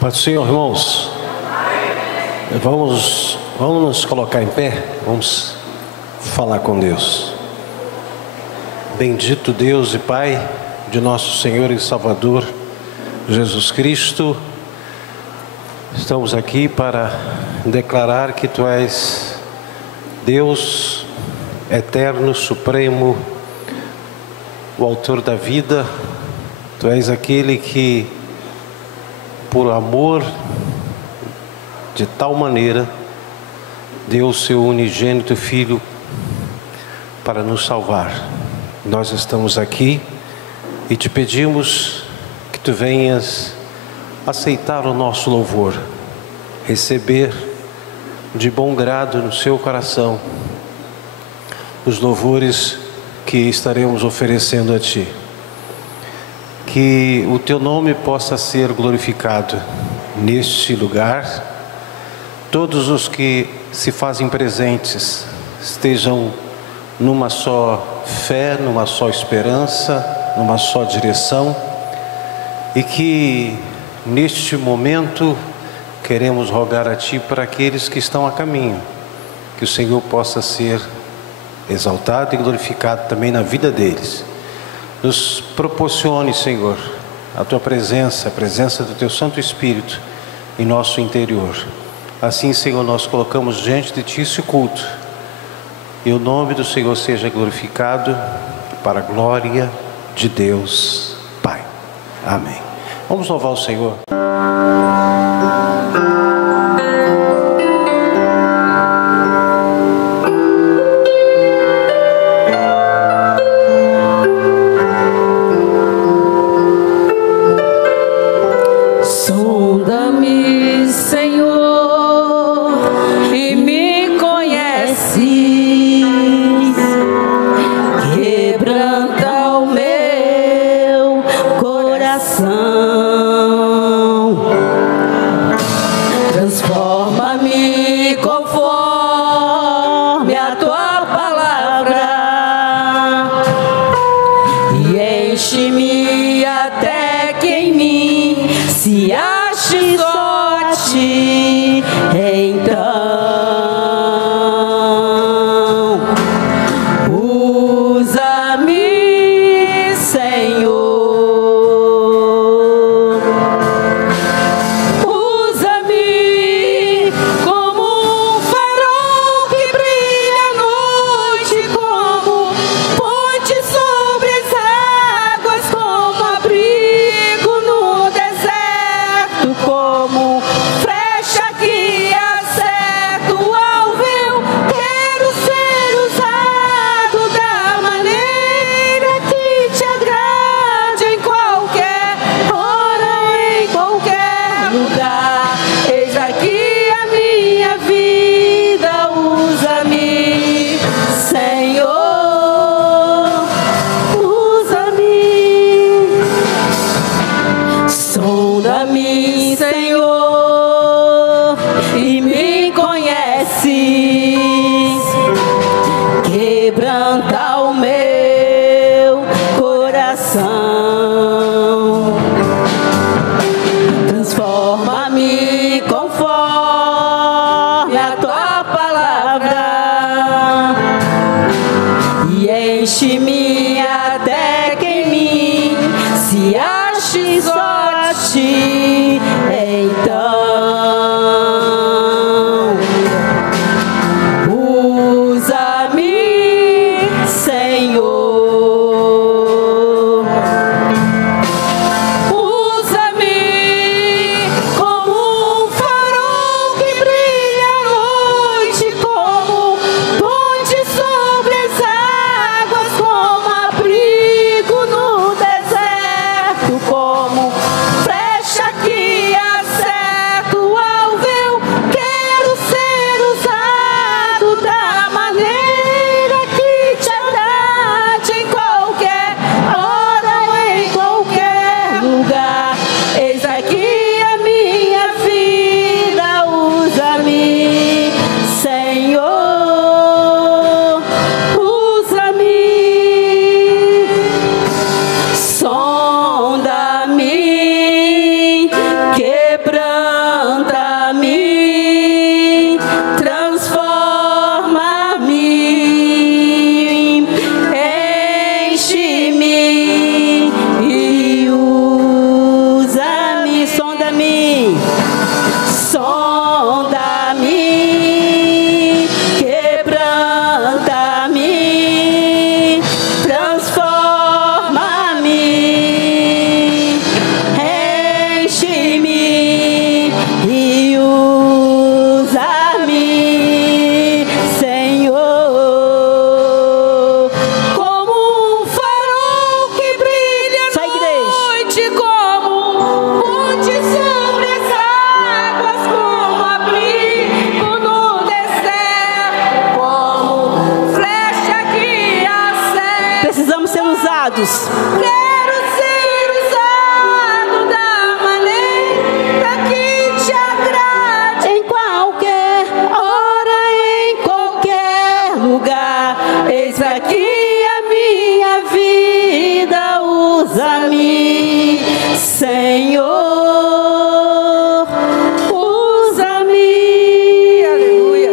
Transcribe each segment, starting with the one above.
Paz do Senhor, irmãos. Vamos nos colocar em pé. Vamos falar com Deus. Bendito Deus e Pai de nosso Senhor e Salvador Jesus Cristo, estamos aqui para declarar que Tu és Deus eterno, supremo, o autor da vida. Tu és aquele que, por amor, de tal maneira, deu o Seu unigênito Filho para nos salvar. Nós estamos aqui e Te pedimos que Tu venhas aceitar o nosso louvor, receber de bom grado no Seu coração os louvores que estaremos oferecendo a Ti. Que o Teu nome possa ser glorificado neste lugar. Todos os que se fazem presentes estejam numa só fé, numa só esperança, numa só direção, e que neste momento queremos rogar a Ti para aqueles que estão a caminho, que o Senhor possa ser exaltado e glorificado também na vida deles. Nos proporcione, Senhor, a Tua presença, a presença do Teu Santo Espírito em nosso interior. Assim, Senhor, nós colocamos diante de Ti esse culto, e o nome do Senhor seja glorificado para a glória de Deus Pai. Amém. Vamos louvar o Senhor. usados. Quero ser usado da maneira que te agrade. Em qualquer hora, em qualquer lugar. Eis aqui a minha vida, usa-me, Senhor. Usa-me. Aleluia.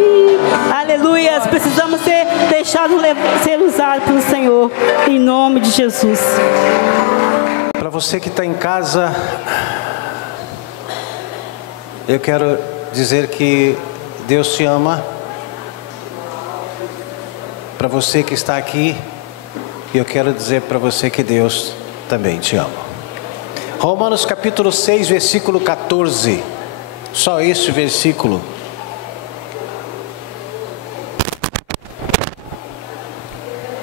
Aleluia. Precisamos ser deixados ser usados pelo Senhor, em nome de Jesus. Para você que está em casa, eu quero dizer que Deus te ama. Para você que está aqui, eu quero dizer para você que Deus também te ama. Romanos capítulo 6, versículo 14. Só esse versículo.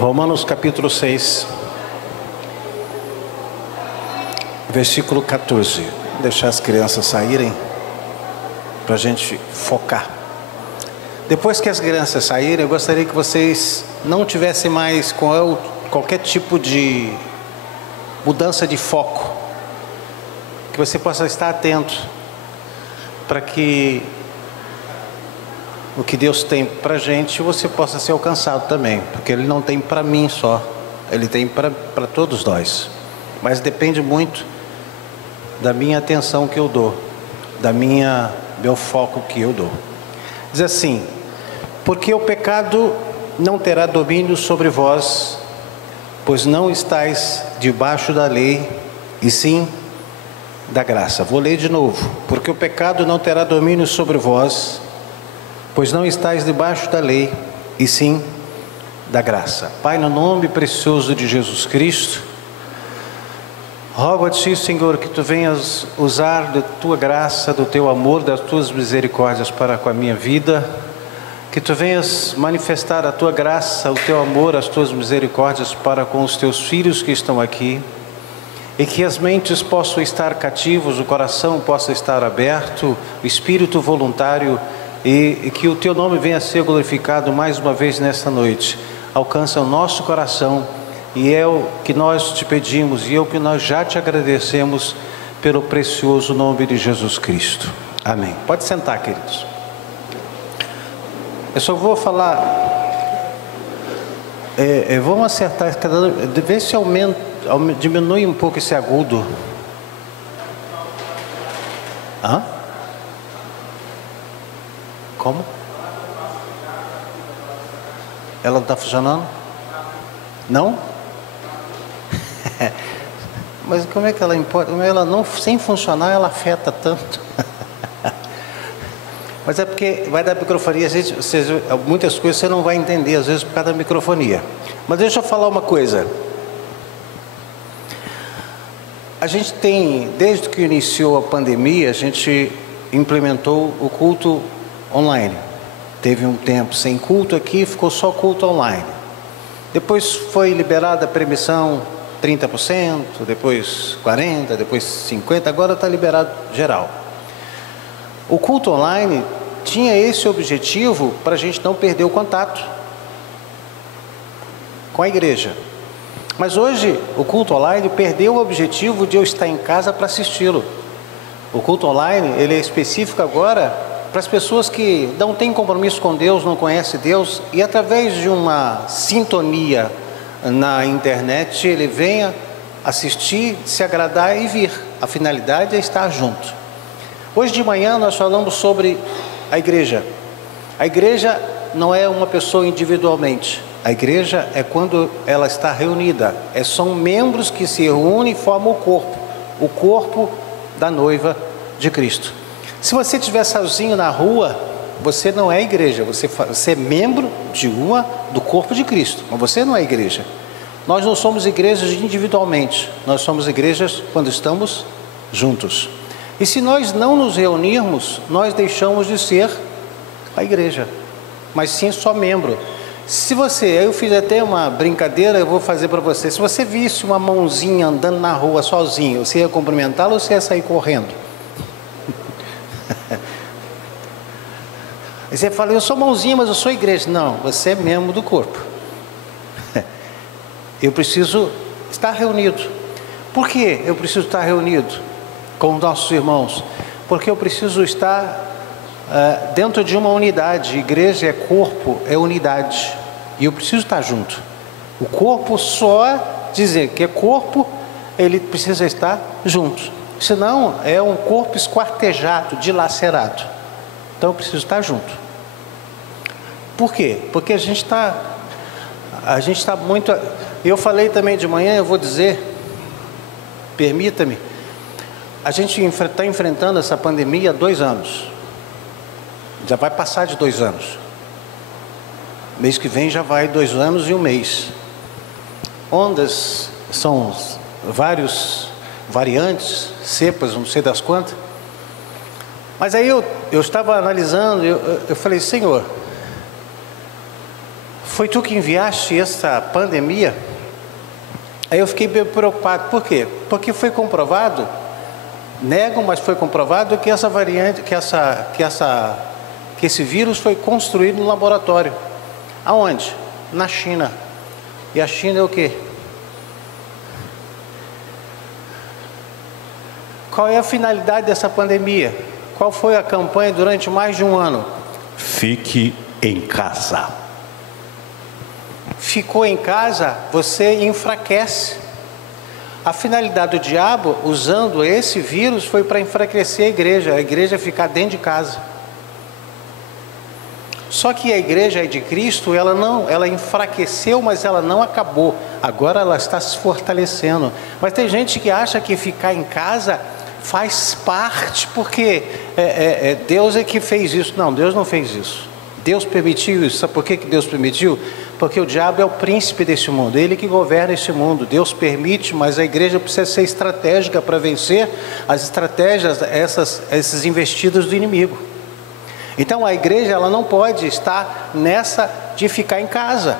Romanos capítulo 6, versículo 14. Vou deixar as crianças saírem para a gente focar. Depois que as crianças saírem, eu gostaria que vocês não tivessem mais qualquer tipo de mudança de foco. Que você possa estar atento para que o que Deus tem para a gente, você possa ser alcançado também. Porque Ele não tem para mim só, Ele tem para todos nós. Mas depende muito da minha atenção que eu dou, meu foco que eu dou. Diz assim: porque o pecado não terá domínio sobre vós, pois não estáis debaixo da lei, e sim da graça. Vou ler de novo. Porque o pecado não terá domínio sobre vós, pois não estáis debaixo da lei, e sim da graça. Pai, no nome precioso de Jesus Cristo, rogo a Ti, Senhor, que Tu venhas usar da Tua graça, do Teu amor, das Tuas misericórdias para com a minha vida. Que Tu venhas manifestar a Tua graça, o Teu amor, as Tuas misericórdias para com os Teus filhos que estão aqui. E que as mentes possam estar cativos, o coração possa estar aberto, o espírito voluntário, e que o Teu nome venha a ser glorificado mais uma vez nesta noite. Alcança o nosso coração, e é o que nós te pedimos, e é o que nós já te agradecemos pelo precioso nome de Jesus Cristo. Amém. Pode sentar, queridos. Eu só vou falar, vamos acertar, vê se diminui um pouco esse agudo. Hã? Como? Ela não está funcionando? Não? Mas como é que ela importa? Ela não, sem funcionar, ela afeta tanto. Mas é porque vai dar microfonia, muitas coisas você não vai entender, às vezes por causa da microfonia. Mas deixa eu falar uma coisa. A gente tem, desde que iniciou a pandemia, a gente implementou o culto online. Teve um tempo sem culto aqui, ficou só culto online. Depois foi liberada a permissão 30%, depois 40%, depois 50%, agora está liberado geral. O culto online tinha esse objetivo para a gente não perder o contato com a igreja. Mas hoje o culto online perdeu o objetivo de eu estar em casa para assisti-lo. O culto online, ele é específico agora para as pessoas que não têm compromisso com Deus, não conhecem Deus, e através de uma sintonia na internet, ele venha assistir, se agradar e vir. A finalidade é estar junto. Hoje de manhã nós falamos sobre a igreja. A igreja não é uma pessoa individualmente. A igreja é quando ela está reunida. São membros que se reúnem e formam o corpo da noiva de Cristo. Se você estiver sozinho na rua, você não é igreja, você é membro do corpo de Cristo, mas você não é igreja. Nós não somos igrejas individualmente, nós somos igrejas quando estamos juntos. E se nós não nos reunirmos, nós deixamos de ser a igreja, mas sim só membro. Eu fiz até uma brincadeira, eu vou fazer para você. Se você visse uma mãozinha andando na rua sozinho, você ia cumprimentá-la ou você ia sair correndo? Aí você fala, eu sou mãozinha, mas eu sou igreja. Não, você é membro do corpo. Eu preciso estar reunido. Por que eu preciso estar reunido com os nossos irmãos? Porque eu preciso estar dentro de uma unidade. Igreja é corpo, é unidade. E eu preciso estar junto. O corpo, só dizer que é corpo, ele precisa estar junto. Senão é um corpo esquartejado, dilacerado. Então eu preciso estar junto. Por quê? Porque a gente está muito... Eu falei também de manhã, eu vou dizer, permita-me, a gente está enfrentando essa pandemia há 2 anos. Já vai passar de 2 anos. Mês que vem já vai 2 anos e 1 mês. Ondas, são vários variantes, cepas, não sei das quantas. Mas aí eu estava analisando, eu falei, Senhor, foi Tu que enviaste essa pandemia? Aí eu fiquei bem preocupado. Por quê? Porque foi comprovado, negam, mas foi comprovado que essa variante, que esse vírus foi construído no laboratório. Aonde? Na China. E a China é o quê? Qual é a finalidade dessa pandemia? Qual foi a campanha durante mais de 1 ano? Fique em casa. Ficou em casa, você enfraquece. A finalidade do diabo, usando esse vírus, foi para enfraquecer a igreja ficar dentro de casa. Só que a igreja de Cristo, ela enfraqueceu, mas ela não acabou. Agora ela está se fortalecendo. Mas tem gente que acha que ficar em casa faz parte, porque Deus é que fez isso. Não, Deus não fez isso. Deus permitiu isso. Sabe por que Deus permitiu? Porque o diabo é o príncipe desse mundo, ele que governa esse mundo. Deus permite, mas a igreja precisa ser estratégica para vencer as estratégias, esses investidas do inimigo. Então a igreja, ela não pode estar nessa de ficar em casa.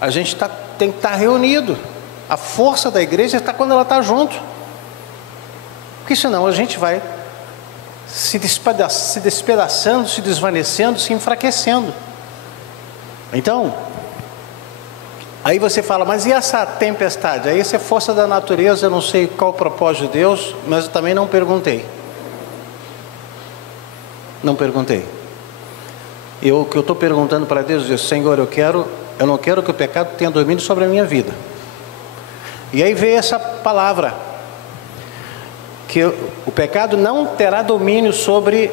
A gente tem que estar reunido. A força da igreja está quando ela está junto. Porque senão a gente vai se despedaçando, se desvanecendo, se enfraquecendo. Então, aí você fala, mas e essa tempestade? Aí essa é força da natureza, eu não sei qual o propósito de Deus, mas eu também não perguntei. Não perguntei. O que eu estou perguntando para Deus é, Senhor, eu não quero que o pecado tenha domínio sobre a minha vida. E aí veio essa palavra, que o pecado não terá domínio sobre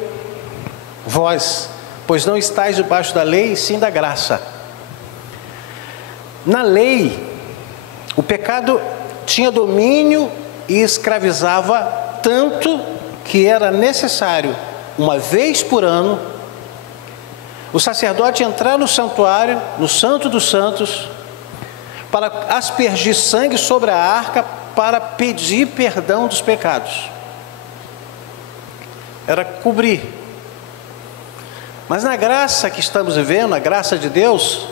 vós, pois não estáis debaixo da lei, sim da graça. Na lei, o pecado tinha domínio e escravizava tanto que era necessário, uma vez por ano, o sacerdote entrar no santuário, no Santo dos Santos, para aspergir sangue sobre a arca, para pedir perdão dos pecados. Era cobrir. Mas na graça que estamos vivendo, a graça de Deus,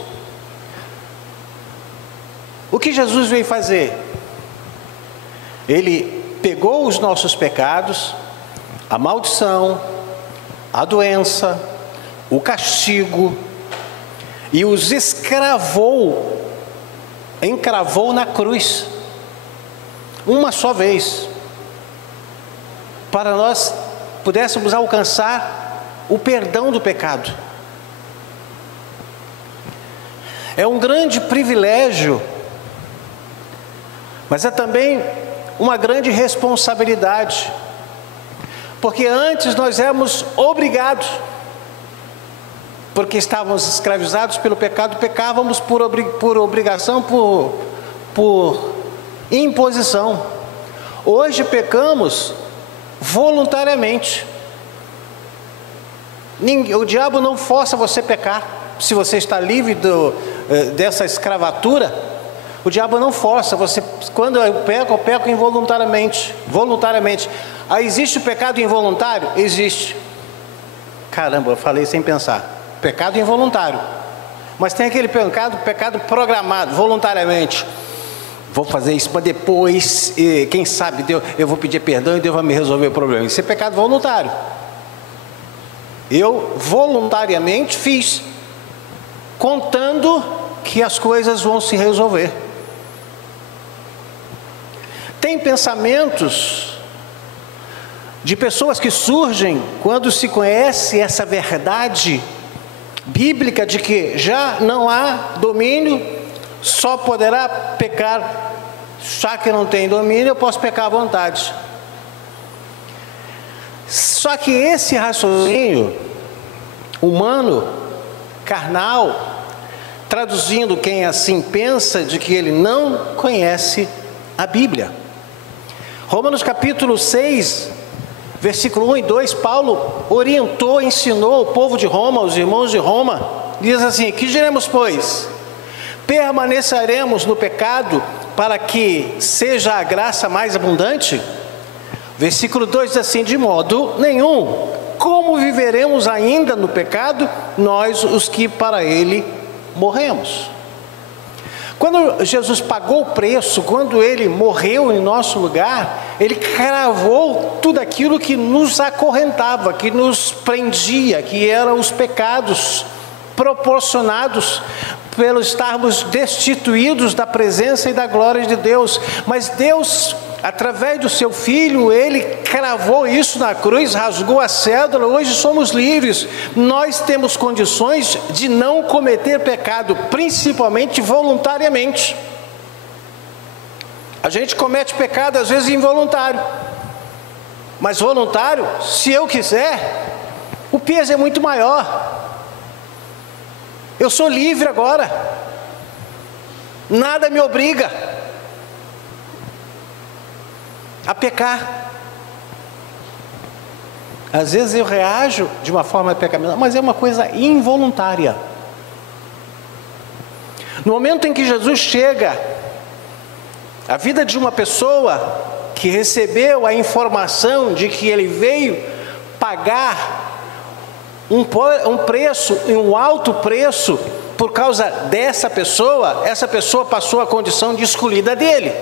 o que Jesus veio fazer? Ele pegou os nossos pecados, a maldição, a doença, o castigo, e os encravou na cruz, uma só vez, para nós pudéssemos alcançar o perdão do pecado. É um grande privilégio, mas é também uma grande responsabilidade, porque antes nós éramos obrigados, porque estávamos escravizados pelo pecado, pecávamos por obrigação, por imposição. Hoje pecamos voluntariamente. O diabo não força você a pecar. Se você está livre dessa escravatura, o diabo não força você. Quando eu peco involuntariamente. Voluntariamente. Existe o pecado involuntário? Existe. Caramba, eu falei sem pensar. Pecado involuntário. Mas tem aquele pecado programado, voluntariamente. Vou fazer isso para depois, quem sabe eu vou pedir perdão e Deus vai me resolver o problema. Isso é pecado voluntário. Eu voluntariamente fiz, contando que as coisas vão se resolver. Tem pensamentos de pessoas que surgem quando se conhece essa verdade bíblica de que já não há domínio, só poderá pecar, já que não tem domínio, eu posso pecar à vontade. Só que esse raciocínio humano, carnal, traduzindo quem assim pensa, de que ele não conhece a Bíblia. Romanos capítulo 6, versículo 1 e 2, Paulo orientou, ensinou o povo de Roma, os irmãos de Roma, diz assim: que diremos, pois? Permaneceremos no pecado para que seja a graça mais abundante? Versículo 2 diz assim: de modo nenhum. Como viveremos ainda no pecado, nós os que para ele morremos? Quando Jesus pagou o preço, quando ele morreu em nosso lugar, ele cravou tudo aquilo que nos acorrentava, que nos prendia, que eram os pecados proporcionados pelo estarmos destituídos da presença e da glória de Deus. Mas Deus, através do seu Filho, ele cravou isso na cruz, rasgou a cédula. Hoje somos livres, nós temos condições de não cometer pecado, principalmente voluntariamente. A gente comete pecado às vezes involuntário, mas voluntário, se eu quiser, o peso é muito maior. Eu sou livre agora, nada me obriga a pecar. Às vezes eu reajo de uma forma pecaminosa, mas é uma coisa involuntária. No momento em que Jesus chega à vida de uma pessoa que recebeu a informação de que ele veio pagar um preço, um alto preço, por causa dessa pessoa, essa pessoa passou a condição de escolhida dele.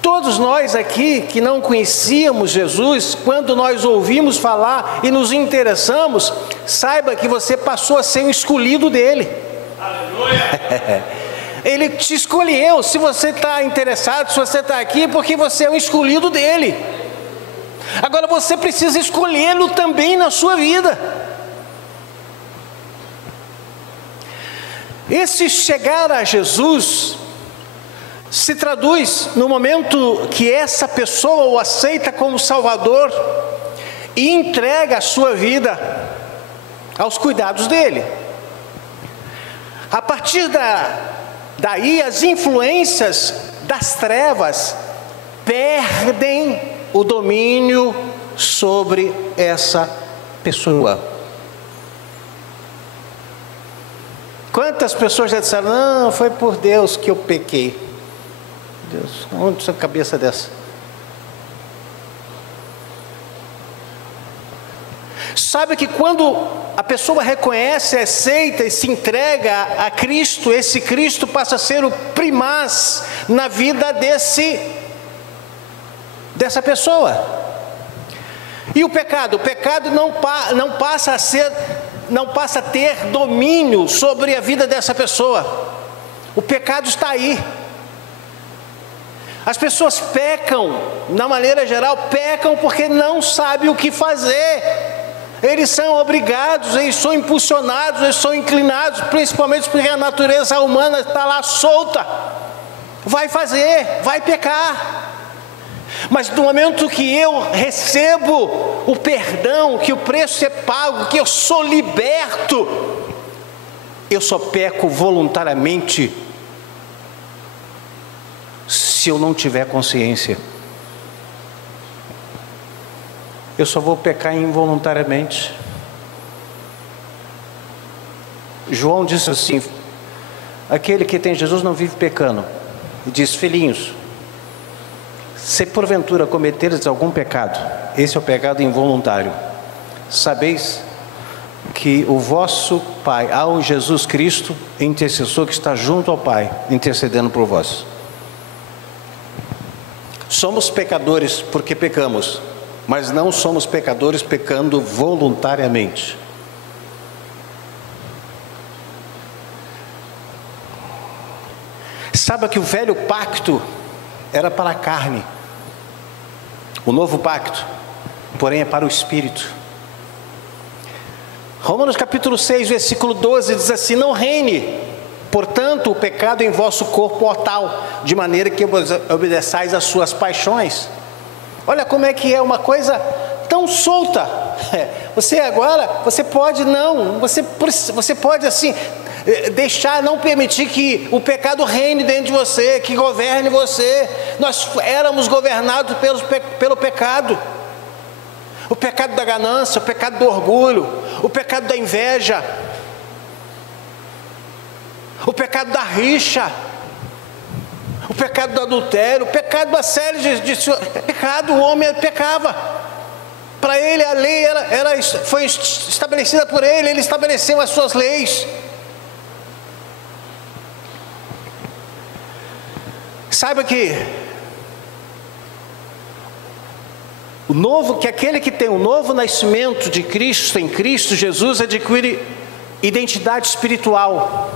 Todos nós aqui que não conhecíamos Jesus, quando nós ouvimos falar e nos interessamos, saiba que você passou a ser um escolhido dele. Aleluia! Ele te escolheu. Se você está interessado, se você está aqui, porque você é um escolhido dele. Agora você precisa escolhê-lo também na sua vida. Esse chegar a Jesus se traduz no momento que essa pessoa o aceita como Salvador e entrega a sua vida aos cuidados dele. A partir daí as influências das trevas perdem o domínio sobre essa pessoa. Quantas pessoas já disseram: não, foi por Deus que eu pequei. Deus, onde está a cabeça dessa? Sabe que quando a pessoa reconhece, aceita e se entrega a Cristo, esse Cristo passa a ser o primaz na vida dessa pessoa. E o pecado não passa a ter domínio sobre a vida dessa pessoa. O pecado está aí. As pessoas pecam, na maneira geral, pecam porque não sabem o que fazer. Eles são obrigados, eles são impulsionados, eles são inclinados, principalmente porque a natureza humana está lá solta. Vai fazer, vai pecar. Mas no momento que eu recebo o perdão, que o preço é pago, que eu sou liberto, eu só peco voluntariamente se eu não tiver consciência. Eu só vou pecar involuntariamente. João disse assim: aquele que tem Jesus não vive pecando. E diz: filhinhos, se porventura cometeres algum pecado, esse é o pecado involuntário, sabeis que o vosso Pai, ao Jesus Cristo, intercessor que está junto ao Pai, intercedendo por vós. Somos pecadores porque pecamos, mas não somos pecadores pecando voluntariamente. Sabe que o velho pacto era para a carne. O novo pacto, porém, é para o Espírito. Romanos capítulo 6, versículo 12 diz assim: não reine, portanto, o pecado em vosso corpo mortal, de maneira que obedeçais às suas paixões. Olha como é que é uma coisa tão solta. Você agora, você pode não, você pode assim, deixar, não permitir que o pecado reine dentro de você, que governe você. Nós éramos governados pelo pecado. O pecado da ganância, o pecado do orgulho, o pecado da inveja, o pecado da rixa, o pecado do adultério, o pecado da série de pecado. O homem pecava. Para ele a lei foi estabelecida por ele, ele estabeleceu as suas leis. Saiba que aquele que tem o novo nascimento de Cristo, em Cristo Jesus, adquire identidade espiritual.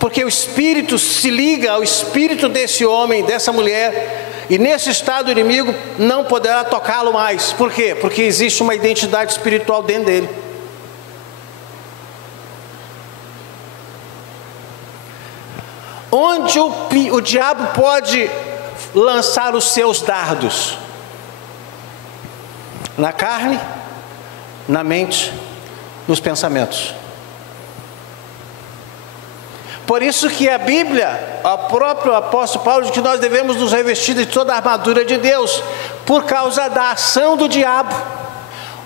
Porque o Espírito se liga ao espírito desse homem, dessa mulher, e nesse estado o inimigo não poderá tocá-lo mais. Por quê? Porque existe uma identidade espiritual dentro dele. Onde o diabo pode lançar os seus dardos? Na carne, na mente, nos pensamentos. Por isso que a Bíblia, o próprio apóstolo Paulo, diz que nós devemos nos revestir de toda a armadura de Deus, por causa da ação do diabo.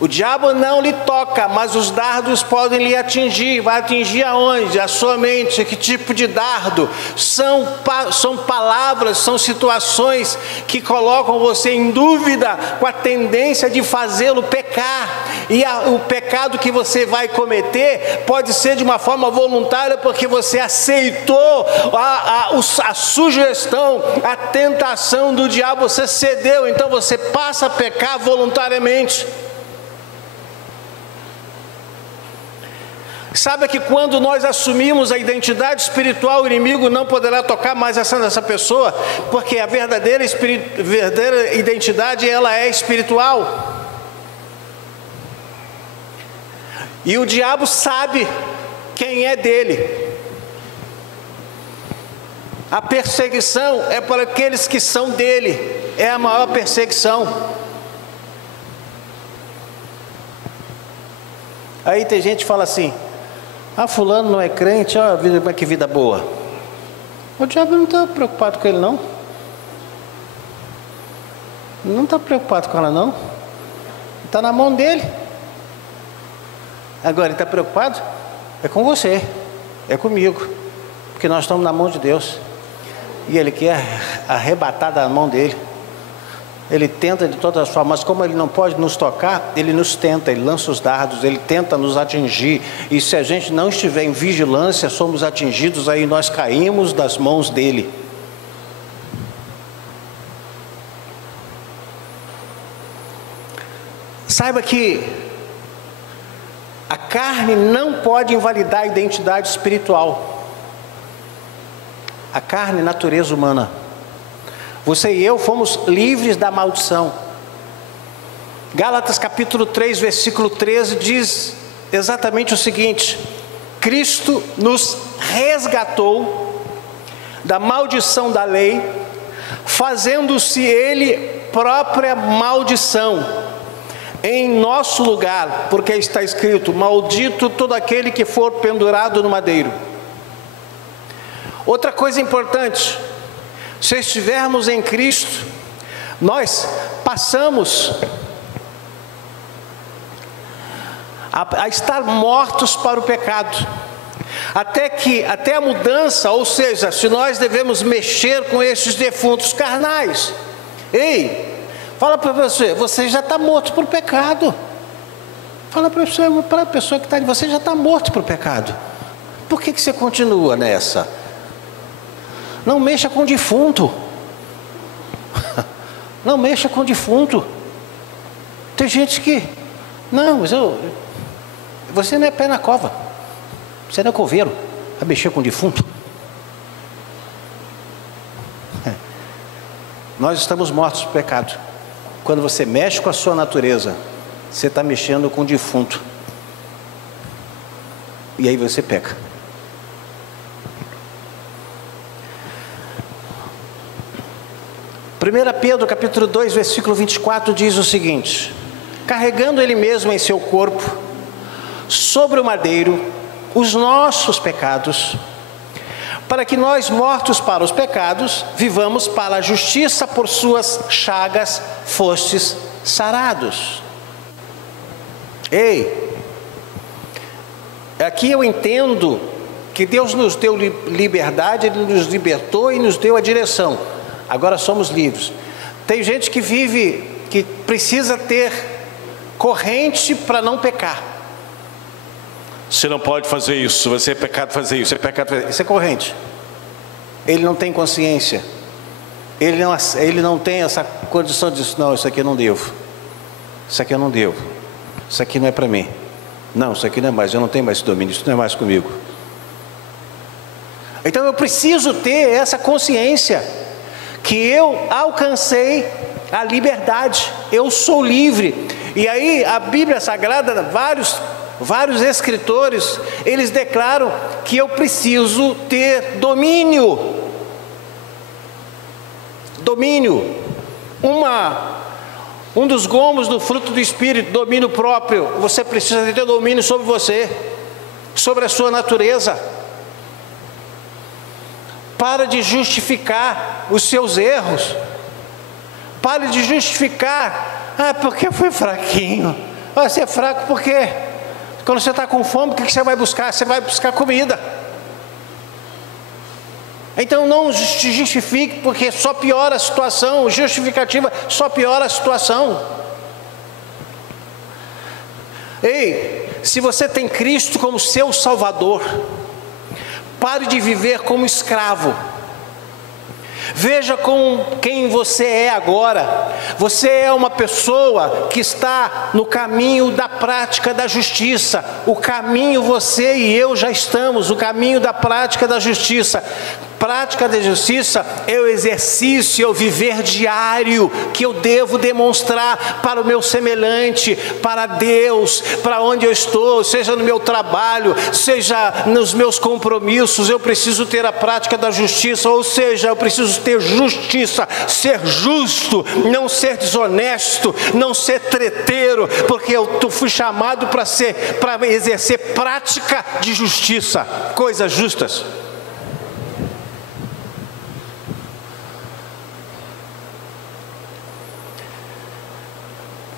O diabo não lhe toca, mas os dardos podem lhe atingir. Vai atingir aonde? A sua mente. Que tipo de dardo? São palavras, são situações que colocam você em dúvida, com a tendência de fazê-lo pecar. E o pecado que você vai cometer pode ser de uma forma voluntária, porque você aceitou a sugestão, a tentação do diabo, você cedeu, então você passa a pecar voluntariamente. Sabe que quando nós assumimos a identidade espiritual, o inimigo não poderá tocar mais essa pessoa, porque a verdadeira identidade, ela é espiritual. E o diabo sabe quem é dele. A perseguição é para aqueles que são dele, é a maior perseguição. Aí tem gente que fala assim: fulano não é crente, que vida boa. O diabo não está preocupado com ele não. Não está preocupado com ela não. Está na mão dele. Agora ele está preocupado? É com você, é comigo. Porque nós estamos na mão de Deus. E ele quer arrebatar da mão dele. Ele tenta de todas as formas, mas como ele não pode nos tocar, ele nos tenta, ele lança os dardos, ele tenta nos atingir. E se a gente não estiver em vigilância, somos atingidos, aí nós caímos das mãos dele. Saiba que a carne não pode invalidar a identidade espiritual. A carne é natureza humana. Você e eu fomos livres da maldição. Gálatas capítulo 3, versículo 13 diz exatamente o seguinte: Cristo nos resgatou da maldição da lei, fazendo-se Ele própria maldição em nosso lugar, porque está escrito: maldito todo aquele que for pendurado no madeiro. Outra coisa importante: se estivermos em Cristo, nós passamos a estar mortos para o pecado, até a mudança, ou seja, se nós devemos mexer com esses defuntos carnais. Ei, fala para você, você já está morto para o pecado. Fala para a pessoa que está ali, você já está morto para o pecado. Por que você continua nessa? Não mexa com defunto. Não mexa com defunto. Tem gente que... Não, mas você não é pé na cova. Você não é coveiro. Vai mexer com defunto. Nós estamos mortos para o pecado. Quando você mexe com a sua natureza, você está mexendo com o defunto. E aí você peca. Primeira Pedro capítulo 2, versículo 24 diz o seguinte: carregando ele mesmo em seu corpo, sobre o madeiro, os nossos pecados, para que nós, mortos para os pecados, vivamos para a justiça, por suas chagas fostes sarados. Ei, aqui eu entendo que Deus nos deu liberdade, Ele nos libertou e nos deu a direção. Agora somos livres. Tem gente que vive, que precisa ter corrente para não pecar. Você não pode fazer isso, você é pecado fazer isso, é pecado fazer isso. Isso é corrente. Ele não tem consciência. Ele não tem essa condição de dizer, não, isso aqui eu não devo. Isso aqui eu não devo. Isso aqui não é para mim. Não, isso aqui não é mais, eu não tenho mais esse domínio, isso não é mais comigo. Então eu preciso ter essa consciência que eu alcancei a liberdade, eu sou livre. E aí a Bíblia Sagrada, vários escritores, eles declaram que eu preciso ter domínio. Um dos gomos do fruto do Espírito, domínio próprio. Você precisa ter domínio sobre você, sobre a sua natureza. Para de justificar os seus erros. Pare de justificar, porque eu fui fraquinho. Você é fraco porque quando você está com fome, o que você vai buscar? Você vai buscar comida. Então não se justifique, porque só piora a situação. Justificativa só piora a situação. Ei, se você tem Cristo como seu Salvador, pare de viver como escravo. Veja com quem você é agora. Você é uma pessoa que está no caminho da prática da justiça. O caminho você e eu já estamos, o caminho da prática da justiça. Prática da justiça é o exercício, é o viver diário que eu devo demonstrar para o meu semelhante, para Deus, para onde eu estou, seja no meu trabalho, seja nos meus compromissos. Eu preciso ter a prática da justiça, ou seja, eu preciso ter justiça, ser justo, não ser desonesto, não ser treteiro, porque eu fui chamado para exercer prática de justiça, coisas justas.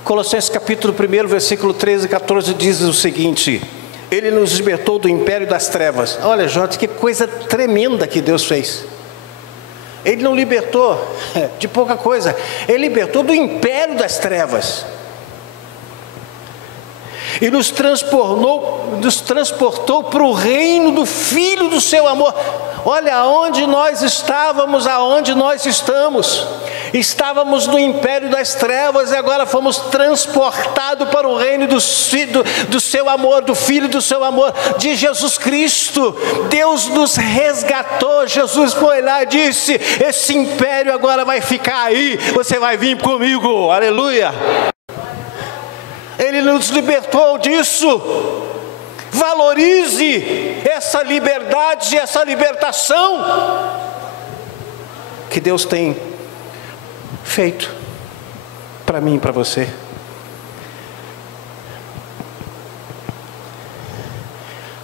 Colossenses capítulo 1, versículo 13 e 14 diz o seguinte: Ele nos libertou do império das trevas. Olha, Jota, que coisa tremenda que Deus fez. Ele não libertou de pouca coisa, Ele libertou do império das trevas. E nos transportou para o reino do Filho do seu amor. Olha, aonde nós estávamos, aonde nós estamos. Estávamos no império das trevas e agora fomos transportados para o reino do seu amor, do Filho do seu amor, de Jesus Cristo. Deus nos resgatou. Jesus foi lá e disse: esse império agora vai ficar aí, você vai vir comigo, aleluia. Ele nos libertou disso. Valorize essa liberdade, essa libertação que Deus tem feito para mim e para você.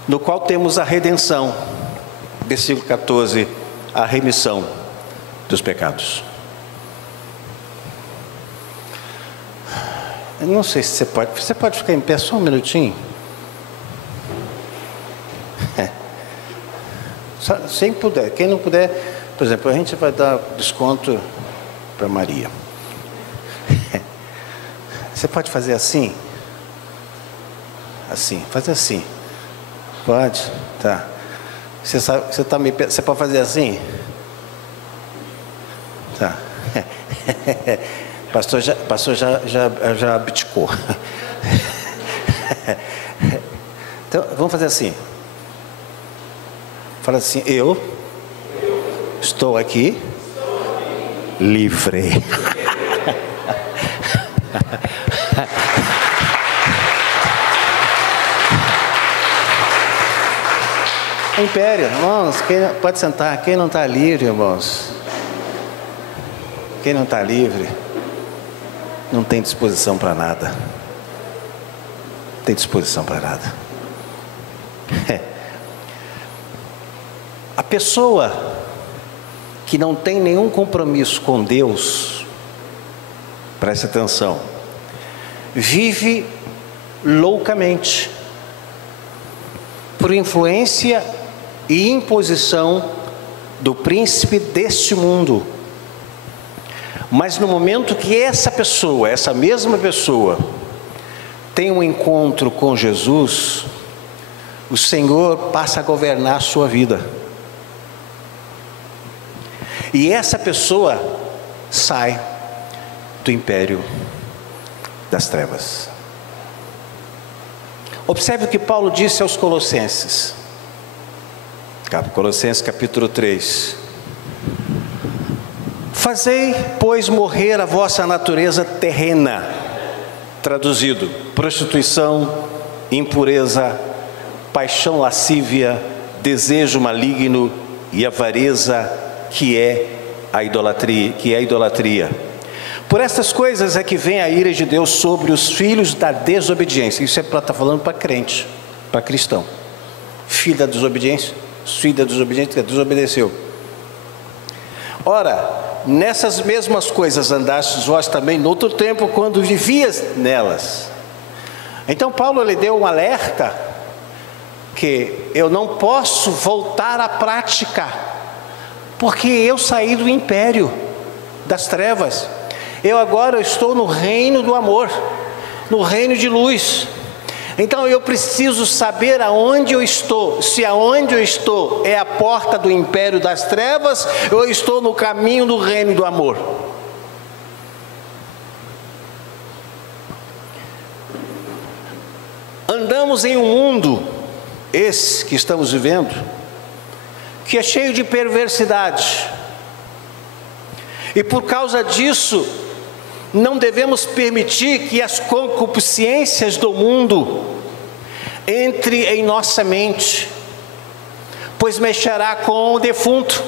No qual temos a redenção, versículo 14, a remissão dos pecados. Eu não sei se você pode ficar em pé só um minutinho? Quem puder, quem não puder, por exemplo, a gente vai dar desconto para Maria. Você pode fazer assim? Assim, fazer assim. Pode? Tá. Você pode fazer assim? Tá. Pastor já abdicou. Então, vamos fazer assim. Fala assim: eu estou aqui livre. Império, irmãos, pode sentar. Quem não está livre, irmãos? Quem não está livre não tem disposição para nada. Não tem disposição para nada. A pessoa que não tem nenhum compromisso com Deus, preste atenção, vive loucamente, por influência e imposição do príncipe deste mundo. Mas no momento que essa mesma pessoa, tem um encontro com Jesus, o Senhor passa a governar a sua vida. E essa pessoa sai do império das trevas. Observe o que Paulo disse aos Colossenses. Colossenses capítulo 3. Fazei, pois, morrer a vossa natureza terrena. Traduzido: prostituição, impureza, paixão lascívia, desejo maligno e avareza, que é a idolatria. Por estas coisas é que vem a ira de Deus sobre os filhos da desobediência. Isso está falando para crente, para cristão. Filho da desobediência, que desobedeceu. Ora, nessas mesmas coisas andastes vós também no outro tempo, quando vivias nelas. Então Paulo lhe deu um alerta que eu não posso voltar à prática, porque eu saí do império das trevas. Eu agora estou no reino do amor, no reino de luz. Então eu preciso saber aonde eu estou. Se aonde eu estou é a porta do império das trevas, eu estou no caminho do reino do amor. Andamos em um mundo, esse que estamos vivendo, que é cheio de perversidade. E por causa disso, não devemos permitir que as concupiscências do mundo entre em nossa mente, pois mexerá com o defunto,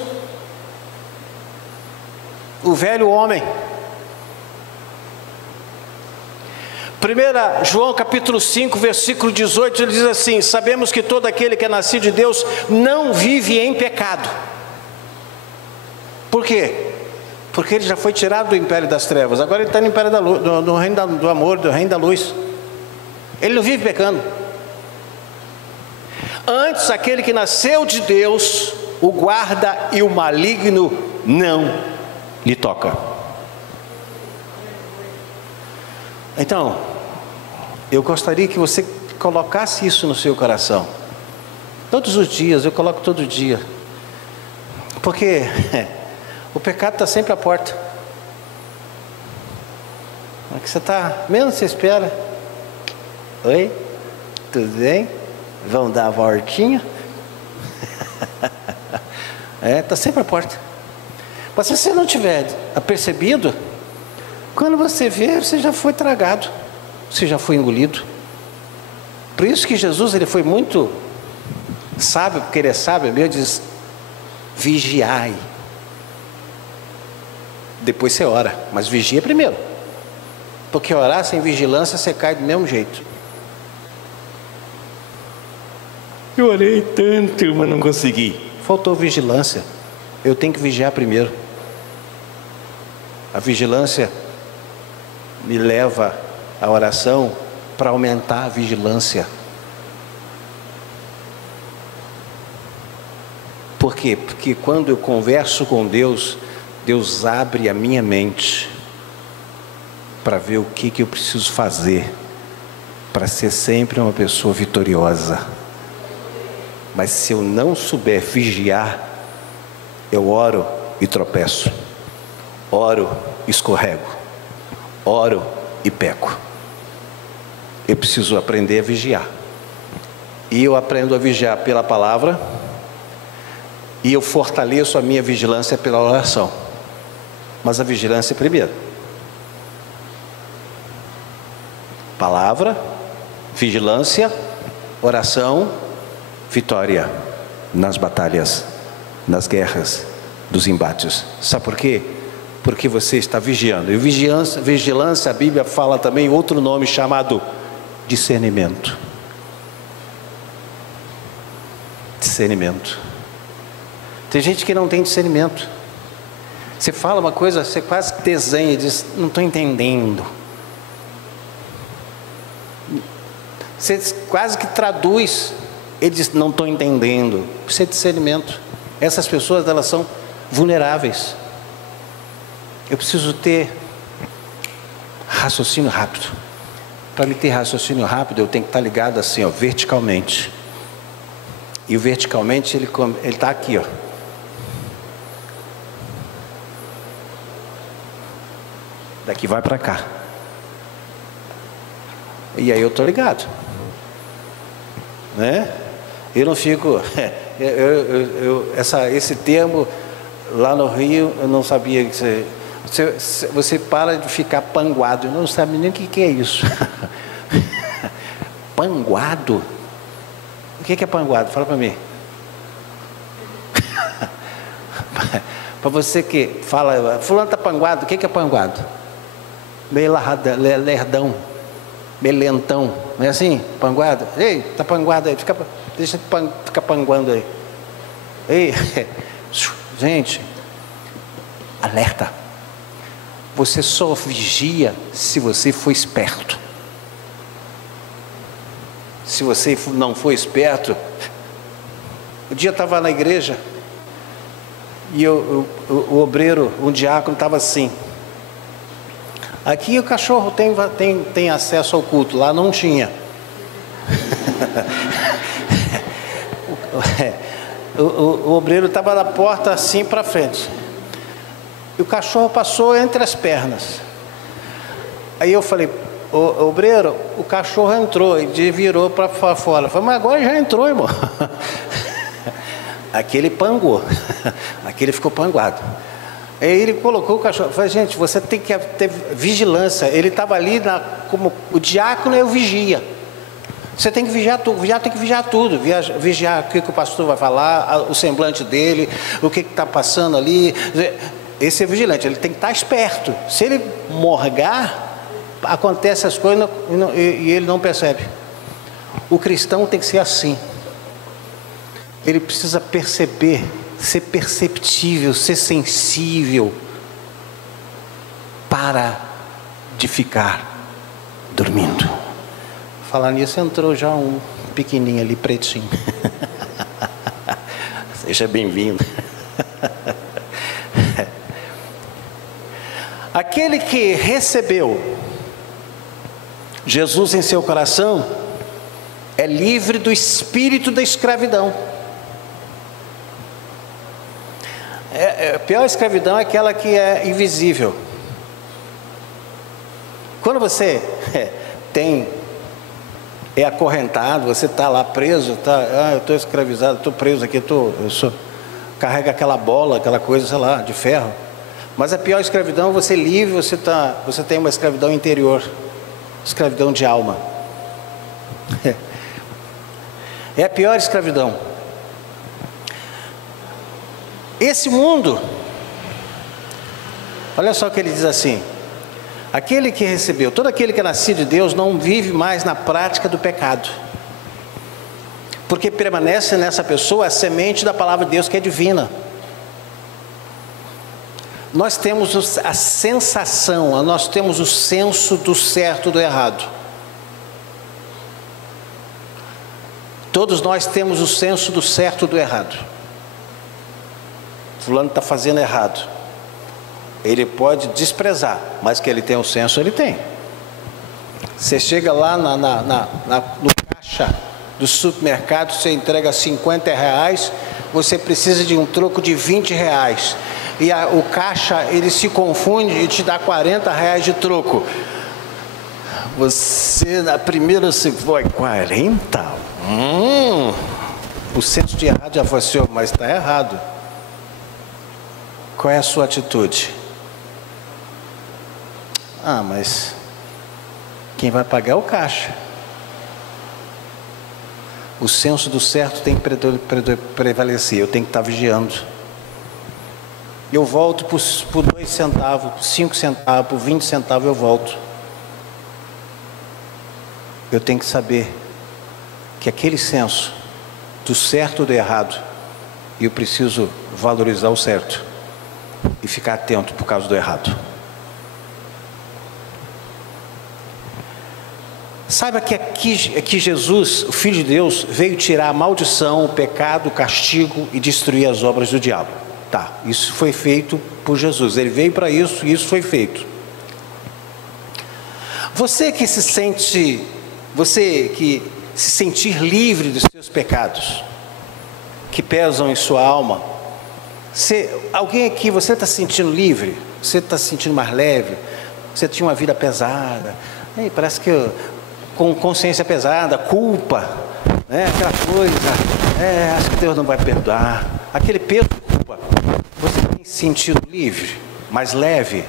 o velho homem. 1 João capítulo 5, versículo 18, ele diz assim: sabemos que todo aquele que é nascido de Deus não vive em pecado. Por quê? Porque ele já foi tirado do império das trevas, agora ele está no império da luz, do reino do amor, do reino da luz. Ele não vive pecando. Antes, aquele que nasceu de Deus o guarda, e o maligno não lhe toca. Então, eu gostaria que você colocasse isso no seu coração. Todos os dias, eu coloco todo dia. Porque o pecado está sempre à porta. É que você está, menos você espera. Oi, tudo bem? Vão dar a voltinha? Está sempre à porta. Mas se você não tiver apercebido, quando você vê, você já foi tragado, você já foi engolido. Por isso que Jesus, ele foi muito sábio, porque ele é sábio, ele diz: vigiai. Depois você ora, mas vigia primeiro, porque orar sem vigilância você cai do mesmo jeito. Eu orei tanto, mas não consegui. Faltou vigilância. Eu tenho que vigiar primeiro. A vigilância me leva à oração para aumentar a vigilância. Por quê? Porque quando eu converso com Deus, Deus abre a minha mente para ver o que eu preciso fazer para ser sempre uma pessoa vitoriosa. Mas se eu não souber vigiar, eu oro e tropeço, oro e escorrego, oro e peco. Eu preciso aprender a vigiar. E eu aprendo a vigiar pela palavra, e eu fortaleço a minha vigilância pela oração. mas a vigilância é primeiro. Palavra, vigilância, oração, vitória nas batalhas, nas guerras, dos embates. Sabe por quê? Porque você está vigiando. E vigilância, a Bíblia fala também outro nome chamado discernimento. Discernimento. Tem gente que não tem discernimento. Você fala uma coisa, você quase desenha e diz, não estou entendendo. Você quase que traduz, ele diz, não estou entendendo. Isso é discernimento. Essas pessoas, elas são vulneráveis. Eu preciso ter raciocínio rápido. Para me ter raciocínio rápido, eu tenho que estar ligado assim, ó, verticalmente. E o verticalmente, ele está aqui, ó. Daqui vai para cá. E aí eu estou ligado. Né? Eu não fico... esse termo, lá no Rio, eu não sabia que você para de ficar panguado. Eu não sabe nem o que é isso. Panguado? O que é panguado? Fala para mim. Para você que fala, fulano está panguado, o que é panguado? Meio lerdão, meio lentão, não é assim? Panguado? Ei, está panguado aí, deixa de ficar panguando aí. Ei, gente, alerta. Você só vigia se você for esperto. Se você não for esperto... Um dia eu estava na igreja e o obreiro, um diácono, estava assim. Aqui o cachorro tem acesso ao culto, lá não tinha. O obreiro estava na porta assim para frente. E o cachorro passou entre as pernas. Aí eu falei, obreiro, o cachorro entrou e virou para fora. Eu falei, mas agora já entrou, irmão. Aquele pangou. Aquele ficou panguado. Aí ele colocou o cachorro. Eu falei, gente, você tem que ter vigilância. Ele estava ali como o diácono é o vigia. Você tem que vigiar tudo. Vigiar tem que vigiar tudo. Vigiar o que o pastor vai falar, o semblante dele, o que está passando ali. Esse é vigilante, ele tem que estar esperto. Se ele morgar, acontece as coisas e ele não percebe. O cristão tem que ser assim. Ele precisa perceber, ser perceptível, ser sensível, para de ficar dormindo. Falar nisso, entrou já um pequenininho ali, pretinho. Seja bem-vindo. Aquele que recebeu Jesus em seu coração é livre do espírito da escravidão. A pior escravidão é aquela que é invisível. Quando você é acorrentado, você está lá preso, eu estou escravizado, estou preso aqui, carrega aquela bola, aquela coisa, sei lá, de ferro. Mas a pior escravidão é você livre, você tem uma escravidão interior, escravidão de alma. É a pior escravidão. Esse mundo, olha só o que ele diz assim: aquele que recebeu, todo aquele que é nascido de Deus não vive mais na prática do pecado, porque permanece nessa pessoa a semente da palavra de Deus que é divina. Nós temos a sensação, nós temos o senso do certo e do errado. Todos nós temos o senso do certo e do errado. Fulano está fazendo errado. Ele pode desprezar, mas que ele tem o senso, ele tem. Você chega lá no caixa do supermercado, você entrega R$50, você precisa de um troco de R$20. E o caixa, ele se confunde e te dá R$40 de troco. Você, na primeira, você foi 40? O senso de errado já foi assim, mas está errado. Qual é a sua atitude? Ah, mas quem vai pagar é o caixa. O senso do certo tem que prevalecer, eu tenho que estar vigiando. Eu volto por 2 centavos, por 5 centavos, por 20 centavos eu volto. Eu tenho que saber que aquele senso do certo ou do errado, eu preciso valorizar o certo e ficar atento por causa do errado. Saiba que aqui Jesus, o Filho de Deus, veio tirar a maldição, o pecado, o castigo e destruir as obras do diabo. Tá, isso foi feito por Jesus. Ele veio para isso e isso foi feito. Você que se sentir livre dos seus pecados, que pesam em sua alma, alguém aqui, você está se sentindo livre? Você está se sentindo mais leve? Você tinha uma vida pesada, parece que com consciência pesada, culpa, aquela coisa, acho que Deus não vai perdoar, aquele peso de culpa. Você tem se sentido livre, mais leve?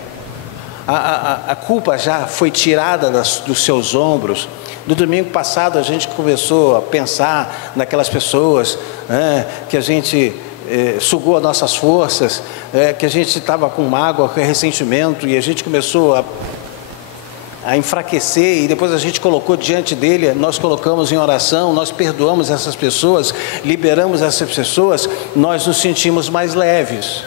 A culpa já foi tirada dos seus ombros. No domingo passado a gente começou a pensar naquelas pessoas que a gente sugou as nossas forças, que a gente estava com mágoa, com ressentimento, e a gente começou a enfraquecer, e depois a gente colocou diante dele, nós colocamos em oração, nós perdoamos essas pessoas, liberamos essas pessoas, nós nos sentimos mais leves.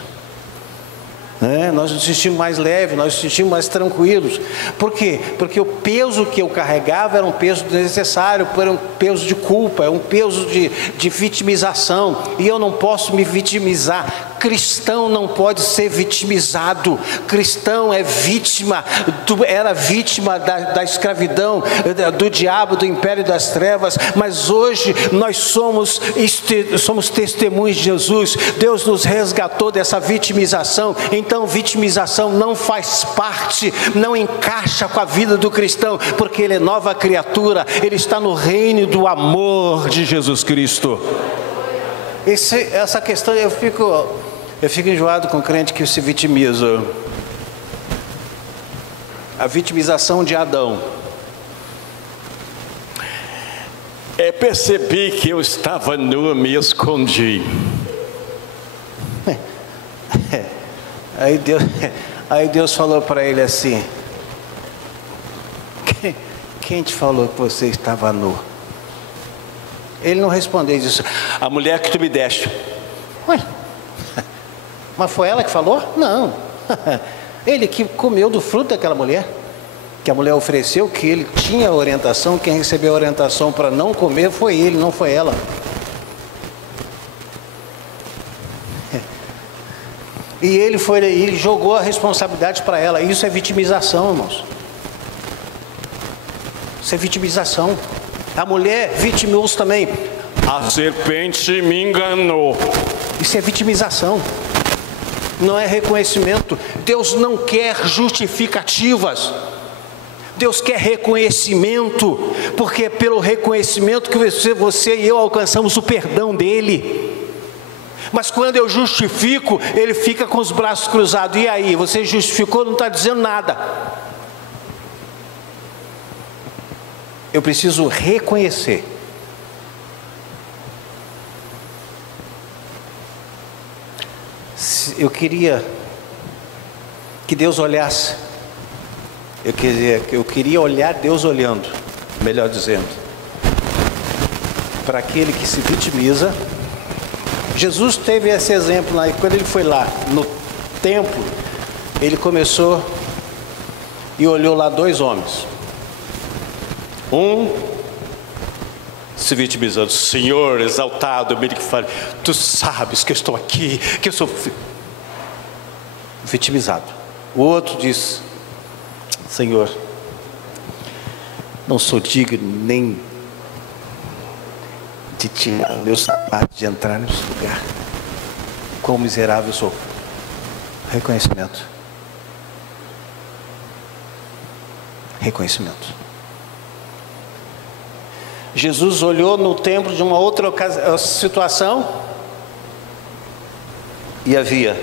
Nós nos sentimos mais leves, nós nos sentimos mais tranquilos. Por quê? Porque o peso que eu carregava era um peso desnecessário, era um peso de culpa, é um peso de vitimização, e eu não posso me vitimizar. Cristão não pode ser vitimizado. Cristão é vítima, era vítima da escravidão, do diabo, do império das trevas, mas hoje nós somos testemunhos de Jesus. Deus nos resgatou dessa vitimização. Então vitimização não faz parte, não encaixa com a vida do cristão, porque ele é nova criatura, ele está no reino do amor de Jesus Cristo. Essa questão, eu fico enjoado com crente que se vitimiza. A vitimização de Adão. Percebi que eu estava nu, me escondi. Aí Deus falou para ele assim: quem te falou que você estava nu? Ele não respondeu, ele disse: a mulher que tu me deste. Ué, mas foi ela que falou? Não. Ele que comeu do fruto daquela mulher, que a mulher ofereceu, que ele tinha orientação. Quem recebeu a orientação para não comer foi ele, não foi ela. E ele jogou a responsabilidade para ela. Isso é vitimização, irmãos. Isso é vitimização. A mulher vitimou-se também. A serpente me enganou. Isso é vitimização. Não é reconhecimento. Deus não quer justificativas. Deus quer reconhecimento, porque é pelo reconhecimento que você e eu alcançamos o perdão dele. Mas quando eu justifico, ele fica com os braços cruzados. E aí, você justificou, não está dizendo nada. Eu preciso reconhecer. Eu queria que Deus olhasse. Eu queria olhar Deus olhando, melhor dizendo, para aquele que se vitimiza. Jesus teve esse exemplo lá, e quando ele foi lá no templo, ele começou e olhou lá 2 homens. Um se vitimizando: Senhor, exaltado, tu sabes que eu estou aqui, que eu sou vitimizado. O outro diz: Senhor, não sou digno nem de tirar o meu sapato, de entrar nesse lugar. Quão miserável eu sou. Reconhecimento. Reconhecimento. Jesus olhou no templo de uma outra situação e havia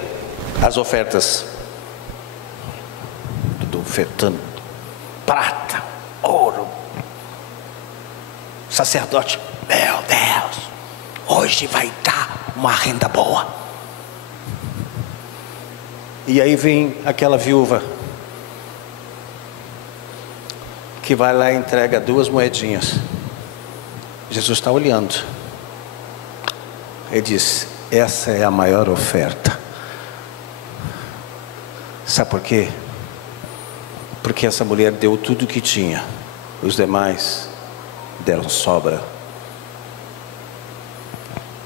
as ofertas. Tudo ofertando prata, ouro. Sacerdote, meu Deus, hoje vai dar uma renda boa. E aí vem aquela viúva que vai lá e entrega 2 moedinhas. Jesus está olhando. Ele diz: essa é a maior oferta. Sabe por quê? Porque essa mulher deu tudo o que tinha. Os demais deram sobra.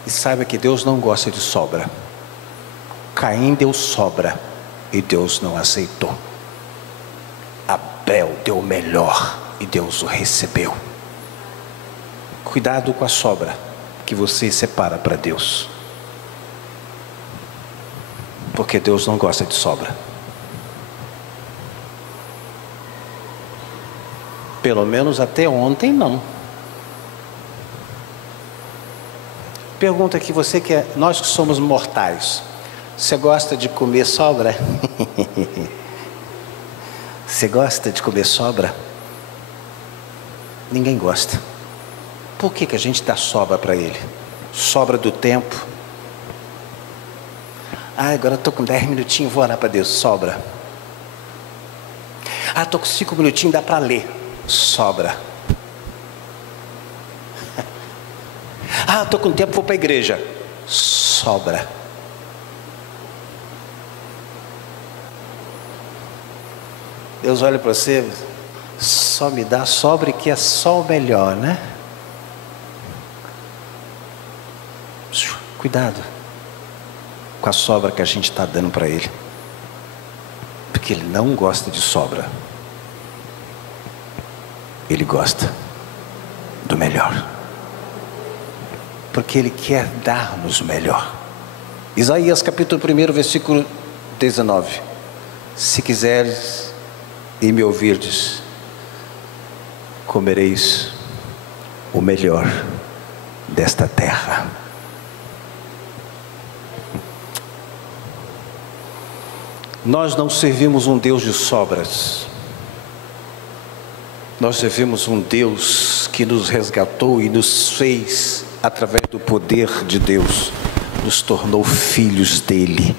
E saiba que Deus não gosta de sobra. Caim deu sobra e Deus não aceitou. Abel deu o melhor e Deus o recebeu. Cuidado com a sobra que você separa para Deus, porque Deus não gosta de sobra. Pelo menos até ontem não. Pergunta aqui, você que é, nós que somos mortais, você gosta de comer sobra? Você gosta de comer sobra? Ninguém gosta. Por que a gente dá sobra para Ele? Sobra do tempo. Agora estou com 10 minutinhos, vou orar para Deus. Sobra. Estou com 5 minutinhos, dá para ler. Sobra. Estou com tempo, vou para a igreja. Sobra. Deus olha para você, só me dá sobra, que é só o melhor, né? Cuidado com a sobra que a gente está dando para Ele, porque Ele não gosta de sobra. Ele gosta do melhor, porque Ele quer dar-nos o melhor. Isaías capítulo 1, versículo 19: se quiseres e me ouvirdes, comereis o melhor desta terra. Nós não servimos um Deus de sobras. Nós servimos um Deus que nos resgatou e nos fez, através do poder de Deus, nos tornou filhos dele,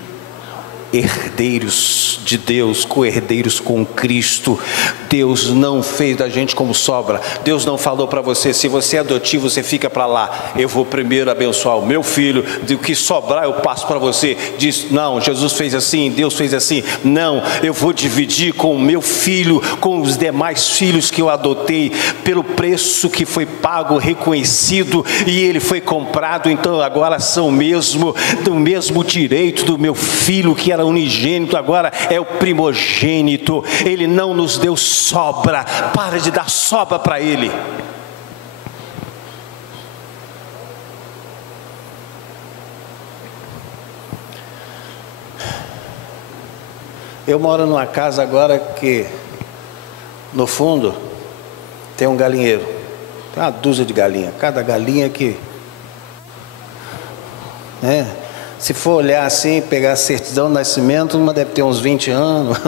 herdeiros de Deus, co-herdeiros com Cristo. Deus não fez da gente como sobra. Deus não falou para você: se você é adotivo, você fica para lá, eu vou primeiro abençoar o meu filho, do que sobrar eu passo para você. Diz: não, Jesus fez assim, Deus fez assim. Não, eu vou dividir com o meu filho, com os demais filhos que eu adotei, pelo preço que foi pago, reconhecido, e ele foi comprado. Então agora são do mesmo direito do meu filho, que era unigênito, agora é o primogênito. Ele não nos deu sobra. Para de dar sobra para Ele. Eu moro numa casa agora que no fundo tem um galinheiro, tem uma dúzia de galinhas. Cada galinha que, né, se for olhar assim, pegar a certidão de nascimento, uma deve ter uns 20 anos.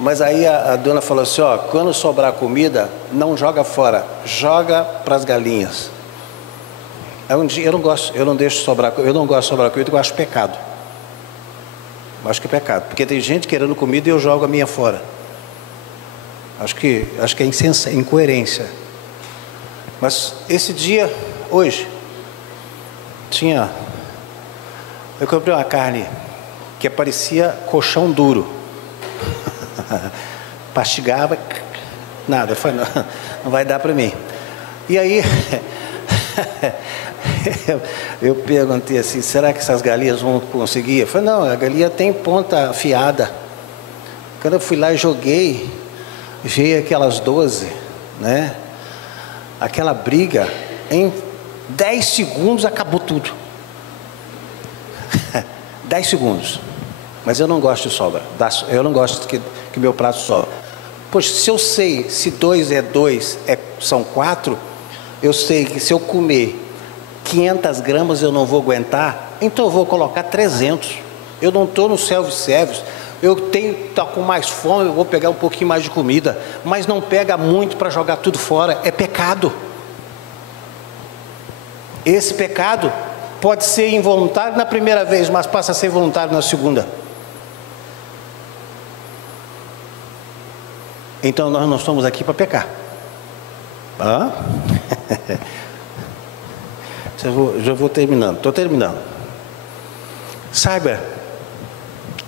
Mas aí a dona falou assim: ó, quando sobrar comida, não joga fora, joga para as galinhas. Eu não gosto de sobrar comida, eu acho pecado. Eu acho que é pecado, porque tem gente querendo comida e eu jogo a minha fora. Acho que é incoerência. Mas esse dia, hoje, eu comprei uma carne que parecia colchão duro. Pastigava, nada. Eu falei: não vai dar para mim. E aí eu perguntei assim: será que essas galinhas vão conseguir? Eu falei: não, a galinha tem ponta afiada. Quando eu fui lá e joguei, veio aquelas 12, né? Aquela briga, em 10 segundos acabou tudo. 10 segundos. Mas eu não gosto de sobra. Eu não gosto que meu prato sobra. Pois se eu sei, se 2 é 2, são 4, eu sei que se eu comer 500 gramas eu não vou aguentar, então eu vou colocar 300. Eu não estou no self-service eu tô com mais fome, eu vou pegar um pouquinho mais de comida, mas não pega muito para jogar tudo fora, é pecado. Esse pecado pode ser involuntário na primeira vez, mas passa a ser voluntário na segunda. Então nós não estamos aqui para pecar. Já vou terminando, estou terminando. Saiba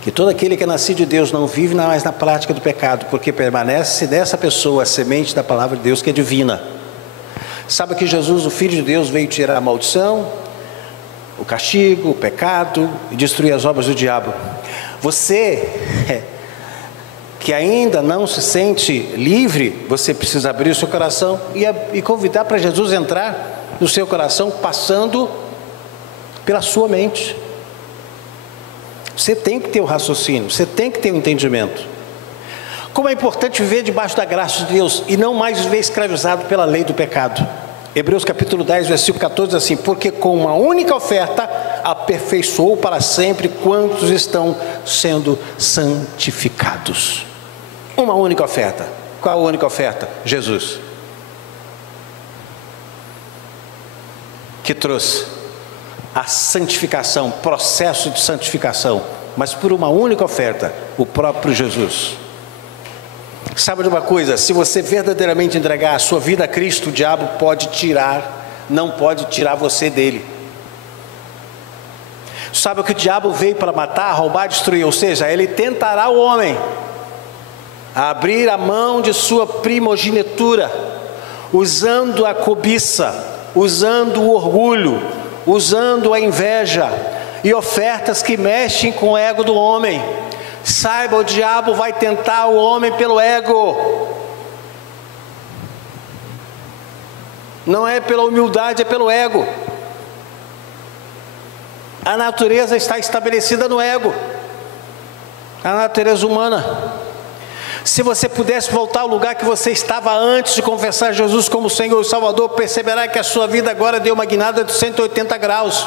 que todo aquele que é nascido de Deus não vive mais na prática do pecado, porque permanece dessa pessoa a semente da palavra de Deus que é divina. Saiba que Jesus, o Filho de Deus, veio tirar a maldição, o castigo, o pecado e destruir as obras do diabo. Você que ainda não se sente livre, você precisa abrir o seu coração e convidar para Jesus entrar no seu coração, passando pela sua mente. Você tem que ter o raciocínio, você tem que ter o entendimento. Como é importante viver debaixo da graça de Deus e não mais viver escravizado pela lei do pecado. Hebreus capítulo 10, versículo 14 diz assim: porque com uma única oferta aperfeiçoou para sempre quantos estão sendo santificados. Uma única oferta. Qual a única oferta? Jesus, que trouxe a santificação, processo de santificação, mas por uma única oferta, o próprio Jesus. Sabe de uma coisa? Se você verdadeiramente entregar a sua vida a Cristo, o diabo não pode tirar você dele. Sabe que o diabo veio para matar, roubar, destruir, ou seja, ele tentará o homem a abrir a mão de sua primogenitura, usando a cobiça, usando o orgulho, usando a inveja e ofertas que mexem com o ego do homem. Saiba, o diabo vai tentar o homem pelo ego. Não é pela humildade, é pelo ego. A natureza está estabelecida no ego, a natureza humana. Se você pudesse voltar ao lugar que você estava antes de confessar Jesus como Senhor e Salvador, perceberá que a sua vida agora deu uma guinada de 180 graus.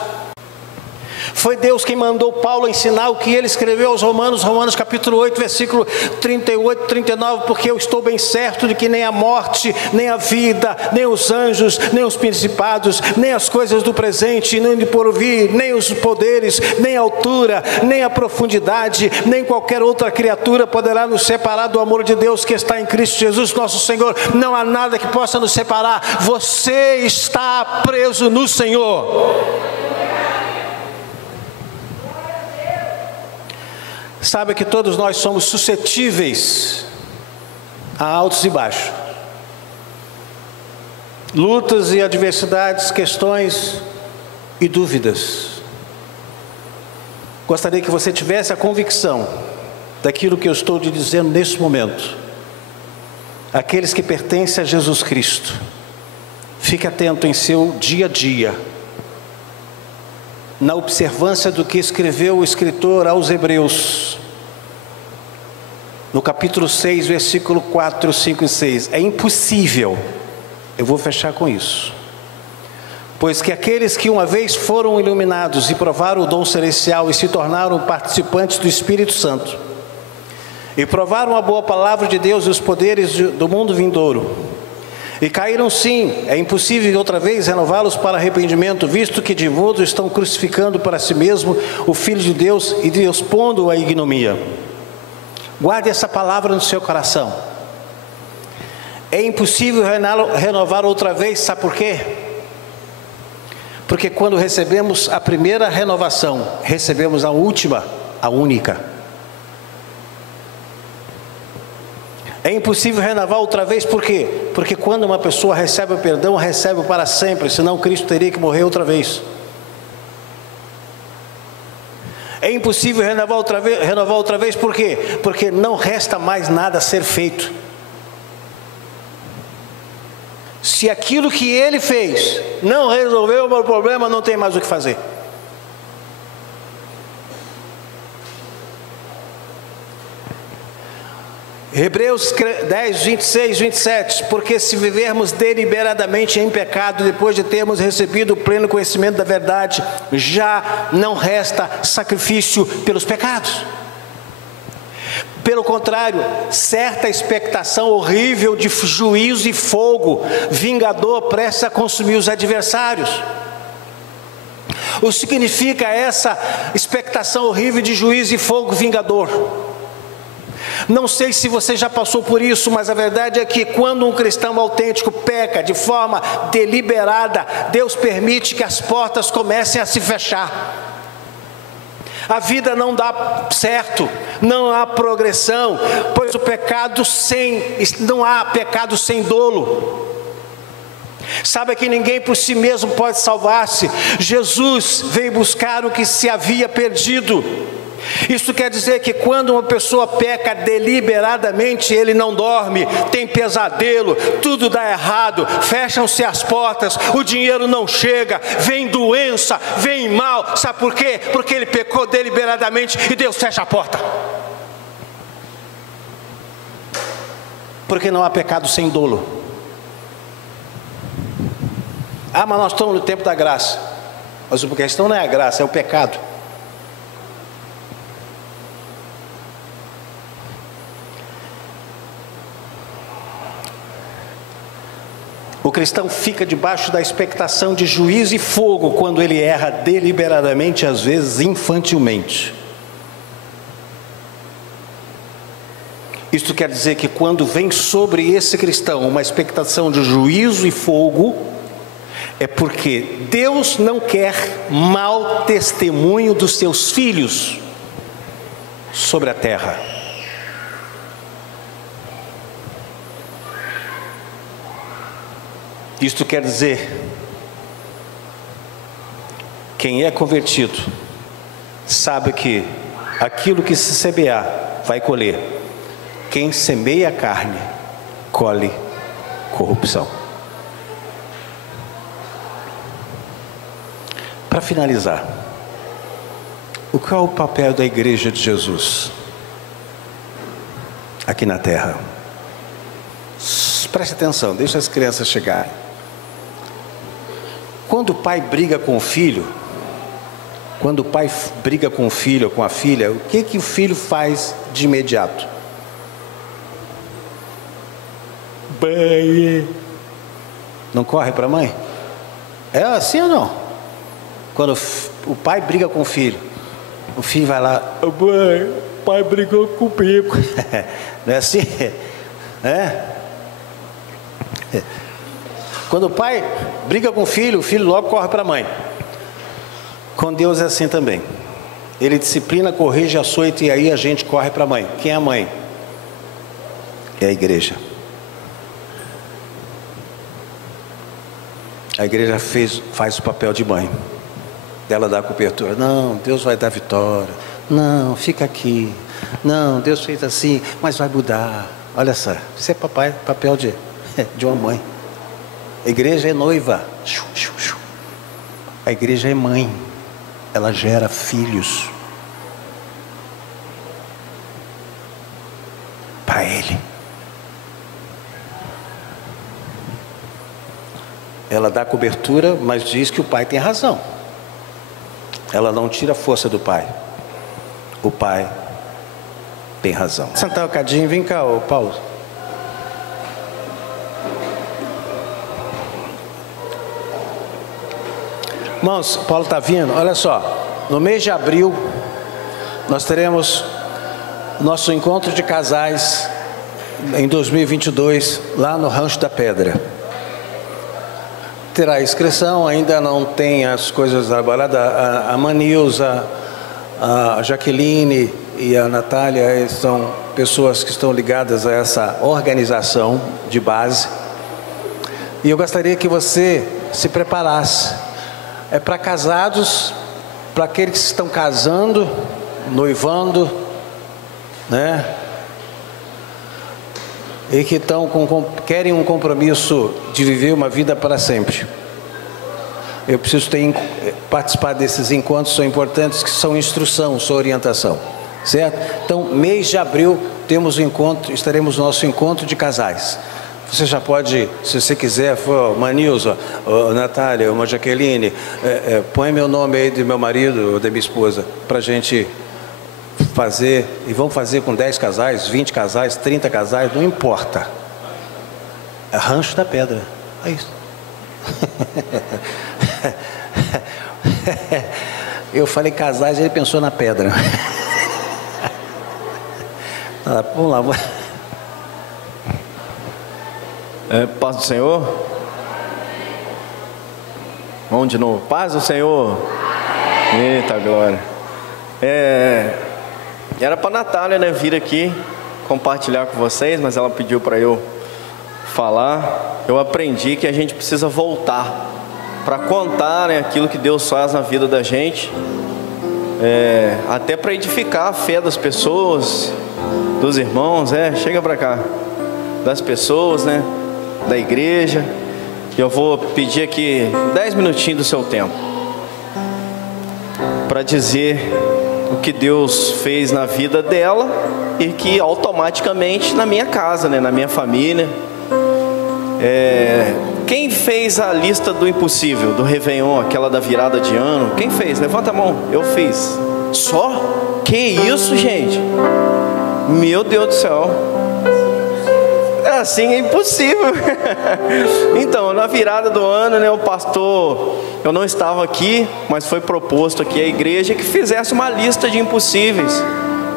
Foi Deus quem mandou Paulo ensinar o que ele escreveu aos Romanos, Romanos capítulo 8, versículo 38, 39, porque eu estou bem certo de que nem a morte, nem a vida, nem os anjos, nem os principados, nem as coisas do presente, nem do porvir, nem os poderes, nem a altura, nem a profundidade, nem qualquer outra criatura poderá nos separar do amor de Deus que está em Cristo Jesus nosso Senhor. Não há nada que possa nos separar. Você está preso no Senhor. Sabe que todos nós somos suscetíveis a altos e baixos, lutas e adversidades, questões e dúvidas. Gostaria que você tivesse a convicção daquilo que eu estou lhe dizendo nesse momento. Aqueles que pertencem a Jesus Cristo, fique atento em seu dia a dia, na observância do que escreveu o escritor aos Hebreus, no capítulo 6, versículo 4, 5 e 6. É impossível, eu vou fechar com isso, pois que aqueles que uma vez foram iluminados e provaram o dom celestial e se tornaram participantes do Espírito Santo, e provaram a boa palavra de Deus e os poderes do mundo vindouro, e caíram sim, é impossível outra vez renová-los para arrependimento, visto que de modo estão crucificando para si mesmo o Filho de Deus e Deus pondo-o à ignomia. Guarde essa palavra no seu coração. É impossível renovar outra vez, sabe por quê? Porque quando recebemos a primeira renovação, recebemos a última, a única. É impossível renovar outra vez, por quê? Porque quando uma pessoa recebe o perdão, recebe para sempre, senão Cristo teria que morrer outra vez. É impossível renovar outra vez, por quê? Porque não resta mais nada a ser feito. Se aquilo que ele fez não resolveu o meu problema, não tem mais o que fazer. Hebreus 10, 26, 27, porque se vivermos deliberadamente em pecado, depois de termos recebido o pleno conhecimento da verdade, já não resta sacrifício pelos pecados. Pelo contrário, certa expectação horrível de juízo e fogo vingador prestes a consumir os adversários. O que significa essa expectação horrível de juízo e fogo vingador? Não sei se você já passou por isso, mas a verdade é que quando um cristão autêntico peca de forma deliberada, Deus permite que as portas comecem a se fechar. A vida não dá certo, não há progressão, pois não há pecado sem dolo. Saiba que ninguém por si mesmo pode salvar-se. Jesus veio buscar o que se havia perdido. Isso quer dizer que quando uma pessoa peca deliberadamente, ele não dorme, tem pesadelo, tudo dá errado, fecham-se as portas, o dinheiro não chega, vem doença, vem mal. Sabe por quê? Porque ele pecou deliberadamente e Deus fecha a porta. Porque não há pecado sem dolo. Ah, mas nós estamos no tempo da graça. Mas a questão não é a graça, é o pecado. O cristão fica debaixo da expectação de juízo e fogo quando ele erra deliberadamente, às vezes infantilmente. Isto quer dizer que quando vem sobre esse cristão uma expectação de juízo e fogo, é porque Deus não quer mau testemunho dos seus filhos sobre a terra. Isto quer dizer, quem é convertido sabe que aquilo que se semear vai colher. Quem semeia a carne, colhe corrupção. Para finalizar, qual é o papel da igreja de Jesus aqui na terra? Preste atenção, deixa as crianças chegarem. Quando o pai briga com o filho, quando o pai briga com o filho ou com a filha, o que o filho faz de imediato? Mãe. Não corre para a mãe? É assim ou não? Quando o pai briga com o filho vai lá, mãe, o pai brigou comigo. Não é assim? É? Quando o pai briga com o filho logo corre para a mãe. Com Deus é assim também. Ele disciplina, corrige, açoita e aí a gente corre para a mãe. Quem é a mãe? É a igreja. A igreja faz o papel de mãe. Ela dá a cobertura. Não, Deus vai dar vitória. Não, fica aqui. Não, Deus fez assim, mas vai mudar. Olha só, isso é papel de uma mãe. A igreja é noiva. A igreja é mãe. Ela gera filhos para Ele. Ela dá cobertura, mas diz que o pai tem razão. Ela não tira a força do pai. O pai tem razão. Sentar um bocadinho, vem cá, Paulo. Irmãos, Paulo está vindo, olha só, no mês de abril, nós teremos nosso encontro de casais, em 2022, lá no Rancho da Pedra. Terá inscrição, ainda não tem as coisas trabalhadas, a Manilza, a Jaqueline e a Natália são pessoas que estão ligadas a essa organização de base, e eu gostaria que você se preparasse. É para casados, para aqueles que estão casando, noivando, né? E que querem um compromisso de viver uma vida para sempre. Eu preciso participar desses encontros, são importantes, que são instrução, são orientação, certo? Então, mês de abril, estaremos no nosso encontro de casais. Você já pode, se você quiser, Manilza, Natália, uma Jaqueline, põe meu nome aí do meu marido ou da minha esposa, para a gente fazer, e vamos fazer com 10 casais, 20 casais, 30 casais, não importa. É Rancho da Pedra, é isso. Eu falei casais, ele pensou na pedra. Vamos lá. Paz do Senhor. Vamos de novo. Paz do Senhor. Eita glória. Era para a Natália, né, vir aqui compartilhar com vocês, mas ela pediu para eu falar. Eu aprendi que a gente precisa voltar para contar, né, aquilo que Deus faz na vida da gente, até para edificar a fé das pessoas, dos irmãos, chega para cá, das pessoas, né, da igreja. Eu vou pedir aqui 10 minutinhos do seu tempo para dizer o que Deus fez na vida dela e que automaticamente na minha casa, né, na minha família. Quem fez a lista do impossível, do Réveillon, aquela da virada de ano? Quem fez? Levanta a mão. Eu fiz. Só? Que isso, gente? Meu Deus do céu. Assim é impossível. Então, na virada do ano, né, o pastor, eu não estava aqui, mas foi proposto aqui à igreja que fizesse uma lista de impossíveis.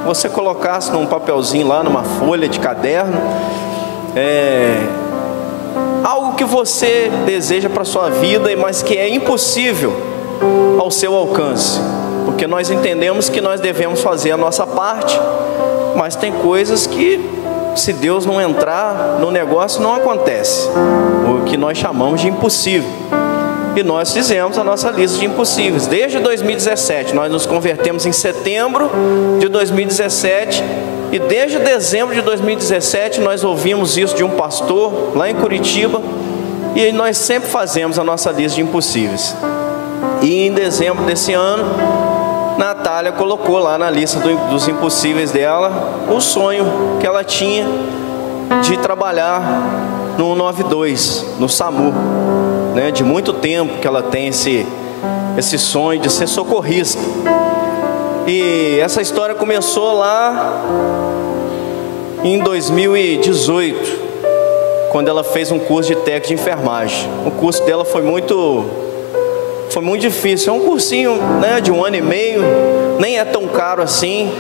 Você colocasse num papelzinho lá, numa folha de caderno, algo que você deseja para a sua vida, mas que é impossível ao seu alcance. Porque nós entendemos que nós devemos fazer a nossa parte, mas tem coisas que, se Deus não entrar no negócio, não acontece. O que nós chamamos de impossível. E nós fizemos a nossa lista de impossíveis. Desde 2017, nós nos convertemos em setembro de 2017. E desde dezembro de 2017, nós ouvimos isso de um pastor lá em Curitiba. E nós sempre fazemos a nossa lista de impossíveis. E em dezembro desse ano, Natália colocou lá na lista dos impossíveis dela o sonho que ela tinha de trabalhar no 92, no SAMU, né? De muito tempo que ela tem esse sonho de ser socorrista. E essa história começou lá em 2018, quando ela fez um curso de técnico de enfermagem. O curso dela foi muito difícil. É um cursinho, né, de 1 ano e meio, nem é tão caro assim,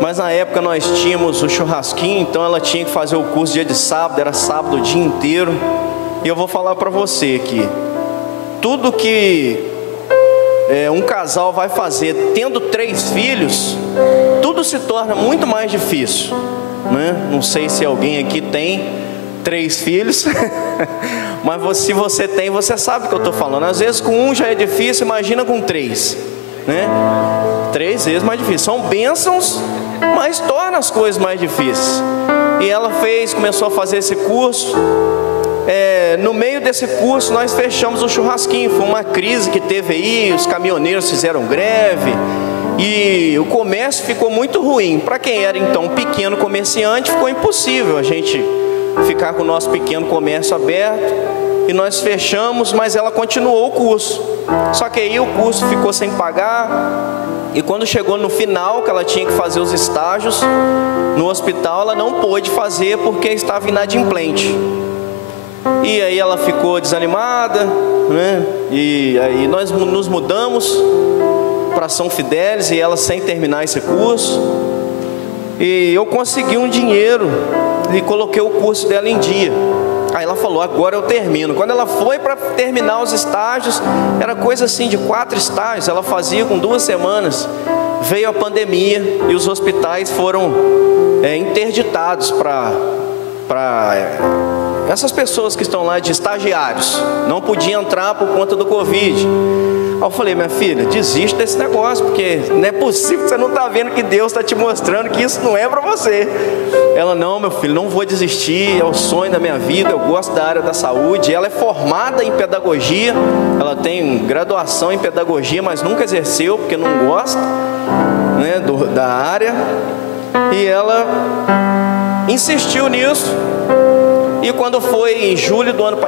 mas na época nós tínhamos o churrasquinho, então ela tinha que fazer o curso dia de sábado, era sábado o dia inteiro. E eu vou falar para você que tudo que um casal vai fazer tendo 3 filhos, tudo se torna muito mais difícil, né? Não sei se alguém aqui tem 3 filhos, mas se você tem, você sabe o que eu estou falando. Às vezes com 1 já é difícil, imagina com 3, né? 3 vezes mais difícil. São bênçãos, mas torna as coisas mais difíceis. E ela começou a fazer esse curso. No meio desse curso nós fechamos o churrasquinho. Foi uma crise que teve aí, os caminhoneiros fizeram greve e o comércio ficou muito ruim. Para quem era então pequeno comerciante, ficou impossível a gente ficar com o nosso pequeno comércio aberto, e nós fechamos, mas ela continuou o curso. Só que aí o curso ficou sem pagar, e quando chegou no final, que ela tinha que fazer os estágios no hospital, ela não pôde fazer porque estava inadimplente. E aí ela ficou desanimada, né? E aí nós nos mudamos para São Fidélis, e ela sem terminar esse curso. E eu consegui um dinheiro e coloquei o curso dela em dia. Aí ela falou, agora eu termino. Quando ela foi para terminar os estágios, era coisa assim de 4 estágios, ela fazia com 2 semanas. Veio a pandemia e os hospitais foram interditados para essas pessoas que estão lá de estagiários. Não podiam entrar por conta do Covid. Aí eu falei, minha filha, desiste desse negócio, porque não é possível que você não está vendo que Deus está te mostrando que isso não é para você. Ela, não, meu filho, não vou desistir, é o sonho da minha vida, eu gosto da área da saúde. Ela é formada em pedagogia, ela tem graduação em pedagogia, mas nunca exerceu, porque não gosta, né, da área. E ela insistiu nisso. E quando foi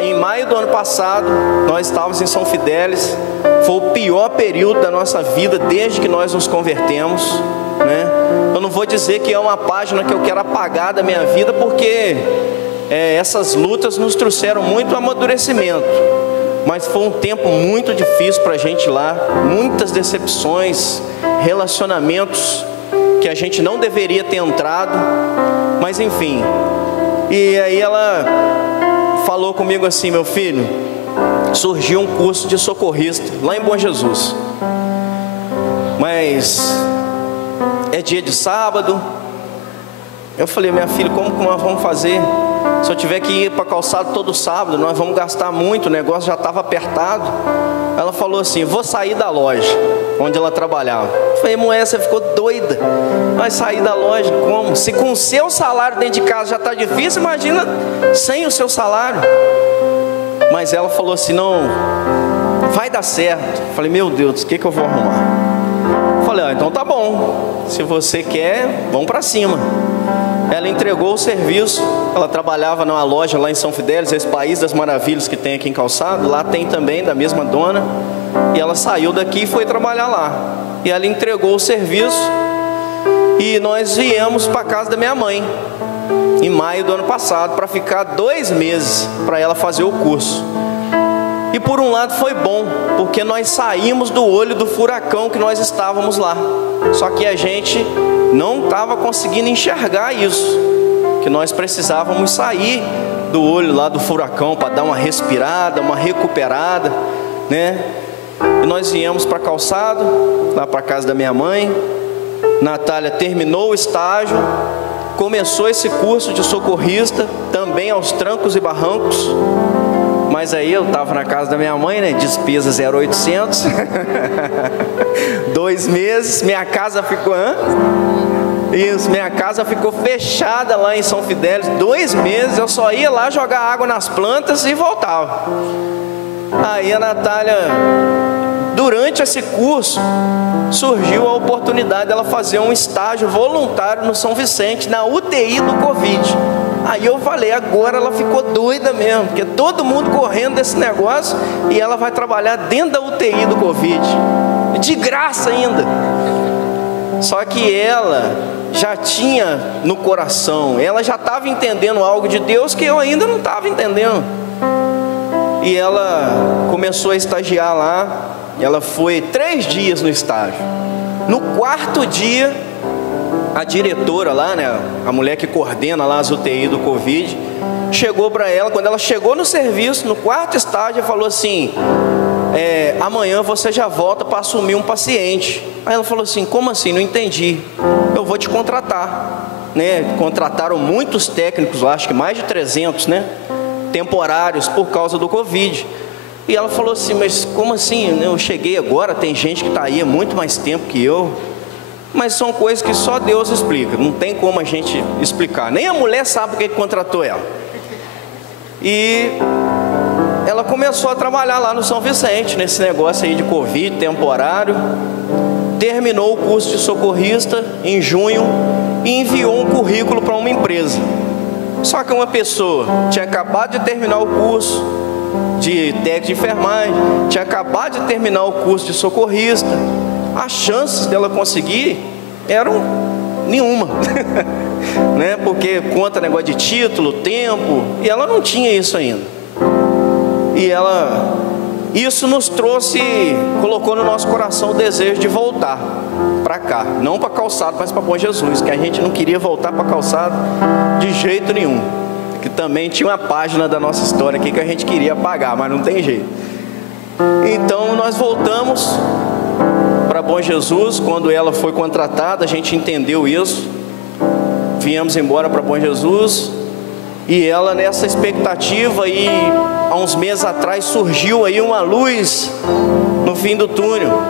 em maio do ano passado, nós estávamos em São Fidélis. Foi o pior período da nossa vida desde que nós nos convertemos. né? Eu não vou dizer que é uma página que eu quero apagar da minha vida, porque essas lutas nos trouxeram muito amadurecimento. Mas foi um tempo muito difícil para a gente lá, muitas decepções, relacionamentos que a gente não deveria ter entrado, mas enfim. E aí ela falou comigo assim: meu filho, surgiu um curso de socorrista lá em Bom Jesus, mas é dia de sábado. Eu falei: minha filha, como que nós vamos fazer? Se eu tiver que ir para calçado todo sábado, nós vamos gastar muito, o negócio já estava apertado. Ela falou assim: vou sair da loja onde ela trabalhava. Eu falei: mulher, você ficou doida? Vai sair da loja como? Se com o seu salário dentro de casa já está difícil, imagina sem o seu salário. Mas ela falou assim: não, vai dar certo. Eu falei: meu Deus, o que eu vou arrumar? Eu falei: então tá bom, se você quer, vamos para cima. Ela entregou o serviço. Ela trabalhava numa loja lá em São Fidélis, esse País das Maravilhas que tem aqui em Calçado. Lá tem também, da mesma dona. E ela saiu daqui e foi trabalhar lá. E ela entregou o serviço. E nós viemos para a casa da minha mãe em maio do ano passado, para ficar 2 meses para ela fazer o curso. E por um lado foi bom, porque nós saímos do olho do furacão que nós estávamos lá. Só que a gente não estava conseguindo enxergar isso, que nós precisávamos sair do olho lá do furacão para dar uma respirada, uma recuperada, né? E nós viemos para Calçado, lá para a casa da minha mãe. Natália terminou o estágio, começou esse curso de socorrista, também aos trancos e barrancos. Mas aí eu estava na casa da minha mãe, né? Despesa 0,800. 2 meses, minha casa ficou... Isso, minha casa ficou fechada lá em São Fidélis. 2 meses, eu só ia lá jogar água nas plantas e voltava. Aí a Natália, durante esse curso, surgiu a oportunidade dela fazer um estágio voluntário no São Vicente, na UTI do Covid. Aí eu falei: agora ela ficou doida mesmo, porque todo mundo correndo desse negócio, e ela vai trabalhar dentro da UTI do Covid, de graça ainda. Só que ela já tinha no coração, ela já estava entendendo algo de Deus que eu ainda não estava entendendo. E ela começou a estagiar lá. Ela foi 3 dias no estágio. No 4º dia, a diretora lá, né, a mulher que coordena lá as UTI do Covid, chegou para ela. Quando ela chegou no serviço, no 4º estágio, falou assim: amanhã você já volta para assumir um paciente. Aí ela falou assim: como assim? Não entendi. Eu vou te contratar, né? Contrataram muitos técnicos lá, acho que mais de 300, né, temporários por causa do Covid. E ela falou assim: mas como assim? Eu cheguei agora, tem gente que está aí há muito mais tempo que eu. Mas são coisas que só Deus explica, não tem como a gente explicar. Nem a mulher sabe o que contratou ela. E ela começou a trabalhar lá no São Vicente, nesse negócio aí de Covid temporário. Terminou o curso de socorrista em junho e enviou um currículo para uma empresa. Só que uma pessoa tinha acabado de terminar o curso de técnico de enfermagem, tinha acabado de terminar o curso de socorrista. As chances dela conseguir eram nenhuma, né? Porque conta negócio de título, tempo, e ela não tinha isso ainda. E isso nos trouxe, colocou no nosso coração o desejo de voltar para cá, não para Calçado, mas para Bom Jesus, que a gente não queria voltar para Calçado de jeito nenhum, que também tinha uma página da nossa história aqui que a gente queria apagar, mas não tem jeito. Então nós voltamos para Bom Jesus. Quando ela foi contratada, a gente entendeu isso, viemos embora para Bom Jesus. E ela nessa expectativa, e há uns meses atrás surgiu aí uma luz no fim do túnel,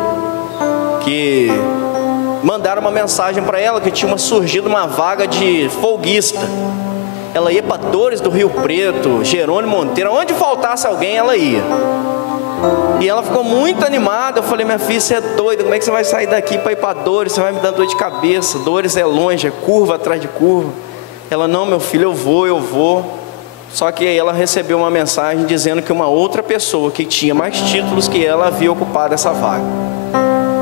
que mandaram uma mensagem para ela que tinha surgido uma vaga de folguista. Ela ia para Dores do Rio Preto, Jerônimo Monteiro, onde faltasse alguém ela ia. E ela ficou muito animada. Eu falei: minha filha, você é doida, como é que você vai sair daqui para ir para Dores? Você vai me dar dor de cabeça, Dores é longe, é curva atrás de curva. Ela: não, meu filho, eu vou. Só que aí ela recebeu uma mensagem dizendo que uma outra pessoa que tinha mais títulos que ela havia ocupado essa vaga.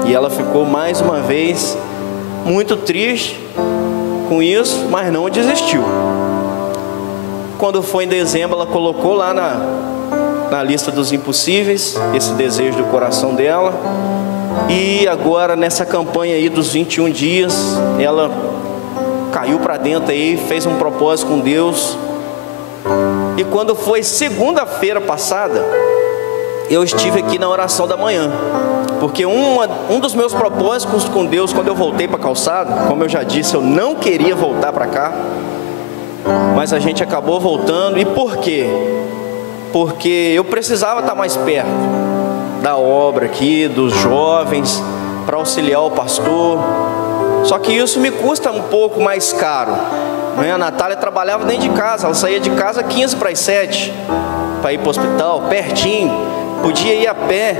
E ela ficou mais uma vez muito triste com isso, mas não desistiu. Quando foi em dezembro, ela colocou lá na lista dos impossíveis esse desejo do coração dela. E agora nessa campanha aí dos 21 dias, ela caiu para dentro aí, fez um propósito com Deus. E quando foi segunda-feira passada, eu estive aqui na oração da manhã, porque um dos meus propósitos com Deus, quando eu voltei para Calçado, como eu já disse, eu não queria voltar para cá, mas a gente acabou voltando. E por quê? Porque eu precisava estar mais perto da obra aqui, dos jovens, para auxiliar o pastor. Só que isso me custa um pouco mais caro, né? A Natália trabalhava dentro de casa, ela saía de casa 15 para as 7 para ir para o hospital, pertinho, podia ir a pé.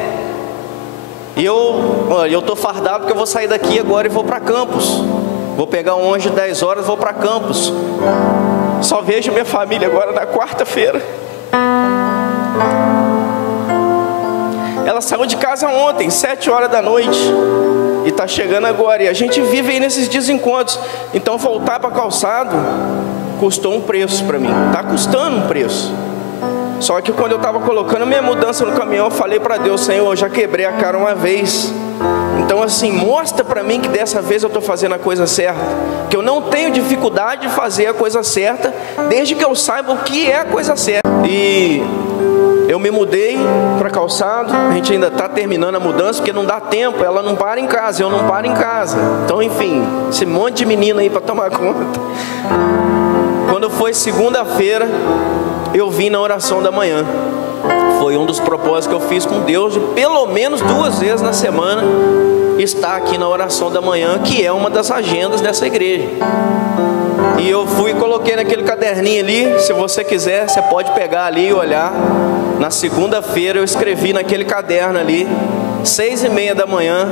E eu estou fardado porque eu vou sair daqui agora e vou para Campos. Vou pegar um ônibus de 10 horas, vou para Campos. Só vejo minha família agora na quarta-feira. Ela saiu de casa ontem, 7 horas da noite, e está chegando agora. E a gente vive aí nesses desencontros. Então voltar para Calçado custou um preço para mim. Está custando um preço. Só que quando eu estava colocando a minha mudança no caminhão, eu falei para Deus: Senhor, eu já quebrei a cara uma vez. Então assim, mostra para mim que dessa vez eu estou fazendo a coisa certa, que eu não tenho dificuldade de fazer a coisa certa, desde que eu saiba o que é a coisa certa. E eu me mudei para Calçado. A gente ainda está terminando a mudança, porque não dá tempo, ela não para em casa, eu não paro em casa. Então enfim, esse monte de menina aí para tomar conta. Quando foi segunda-feira, eu vim na oração da manhã. Foi um dos propósitos que eu fiz com Deus, de pelo menos 2 vezes na semana estar aqui na oração da manhã, que é uma das agendas dessa igreja. E eu fui e coloquei naquele caderninho ali. Se você quiser, você pode pegar ali e olhar. Na segunda-feira eu escrevi naquele caderno ali, 6h30 da manhã,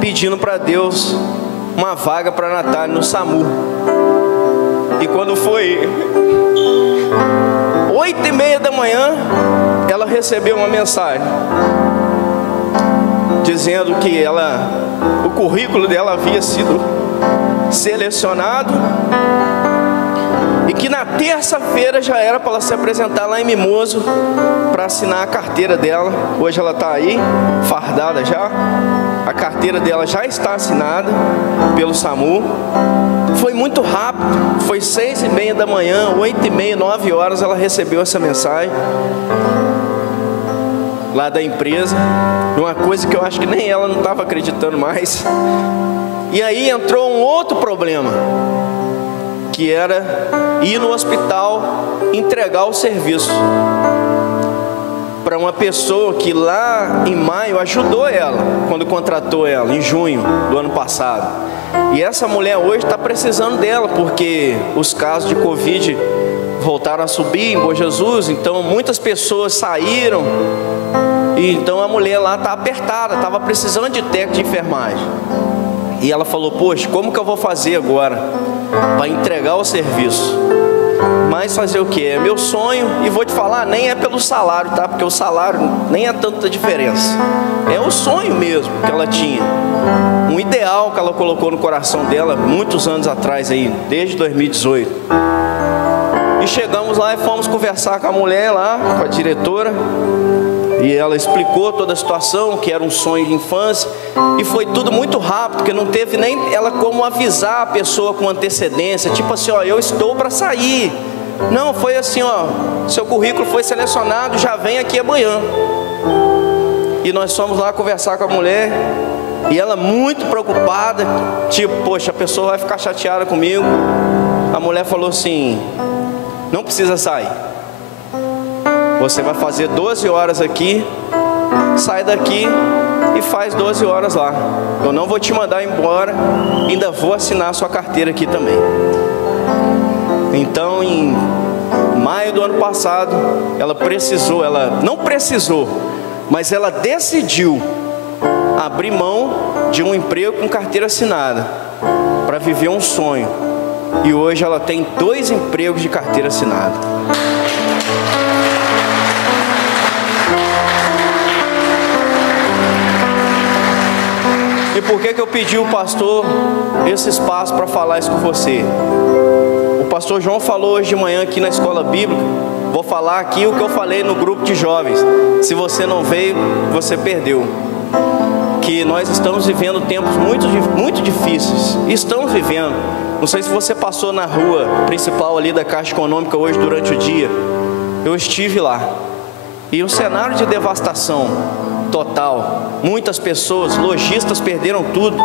pedindo para Deus uma vaga para a Natália no SAMU. E quando foi 8h30 da manhã, ela recebeu uma mensagem dizendo que o currículo dela havia sido selecionado e que na terça-feira já era para ela se apresentar lá em Mimoso para assinar a carteira dela. Hoje ela está aí, fardada já. A carteira dela já está assinada pelo SAMU. Foi muito rápido, foi 6h30 da manhã, 8h30, 9 horas ela recebeu essa mensagem lá da empresa, uma coisa que eu acho que nem ela não estava acreditando mais. E aí entrou um outro problema, que era ir no hospital entregar o serviço para uma pessoa que lá em maio ajudou ela, quando contratou ela, em junho do ano passado. E essa mulher hoje está precisando dela, porque os casos de Covid voltaram a subir em Bom Jesus. Então muitas pessoas saíram, e então a mulher lá está apertada, estava precisando de técnico de enfermagem. E ela falou: poxa, como que eu vou fazer agora para entregar o serviço? Mas fazer o que? É meu sonho. E vou te falar, nem é pelo salário, tá? Porque o salário nem é tanta diferença. É o sonho mesmo que ela tinha, um ideal que ela colocou no coração dela muitos anos atrás aí, desde 2018. E chegamos lá e fomos conversar com a mulher lá, com a diretora. E ela explicou toda a situação, que era um sonho de infância. E foi tudo muito rápido, porque não teve nem ela como avisar a pessoa com antecedência, tipo assim: ó, eu estou para sair. Não, foi assim: ó, seu currículo foi selecionado, já vem aqui amanhã. E nós fomos lá conversar com a mulher, e ela muito preocupada, tipo: poxa, a pessoa vai ficar chateada comigo. A mulher falou assim: não precisa sair. Você vai fazer 12 horas aqui, sai daqui e faz 12 horas lá. Eu não vou te mandar embora, ainda vou assinar a sua carteira aqui também. Então, em maio do ano passado, ela não precisou, mas ela decidiu abrir mão de um emprego com carteira assinada para viver um sonho. E hoje ela tem 2 empregos de carteira assinada. E por que eu pedi o pastor esse espaço para falar isso com você? O pastor João falou hoje de manhã aqui na escola bíblica. Vou falar aqui o que eu falei no grupo de jovens. Se você não veio, você perdeu. Que nós estamos vivendo tempos muito difíceis. Estamos vivendo. Não sei se você passou na rua principal ali da Caixa Econômica hoje durante o dia. Eu estive lá. E um cenário de devastação total. Muitas pessoas, lojistas perderam tudo.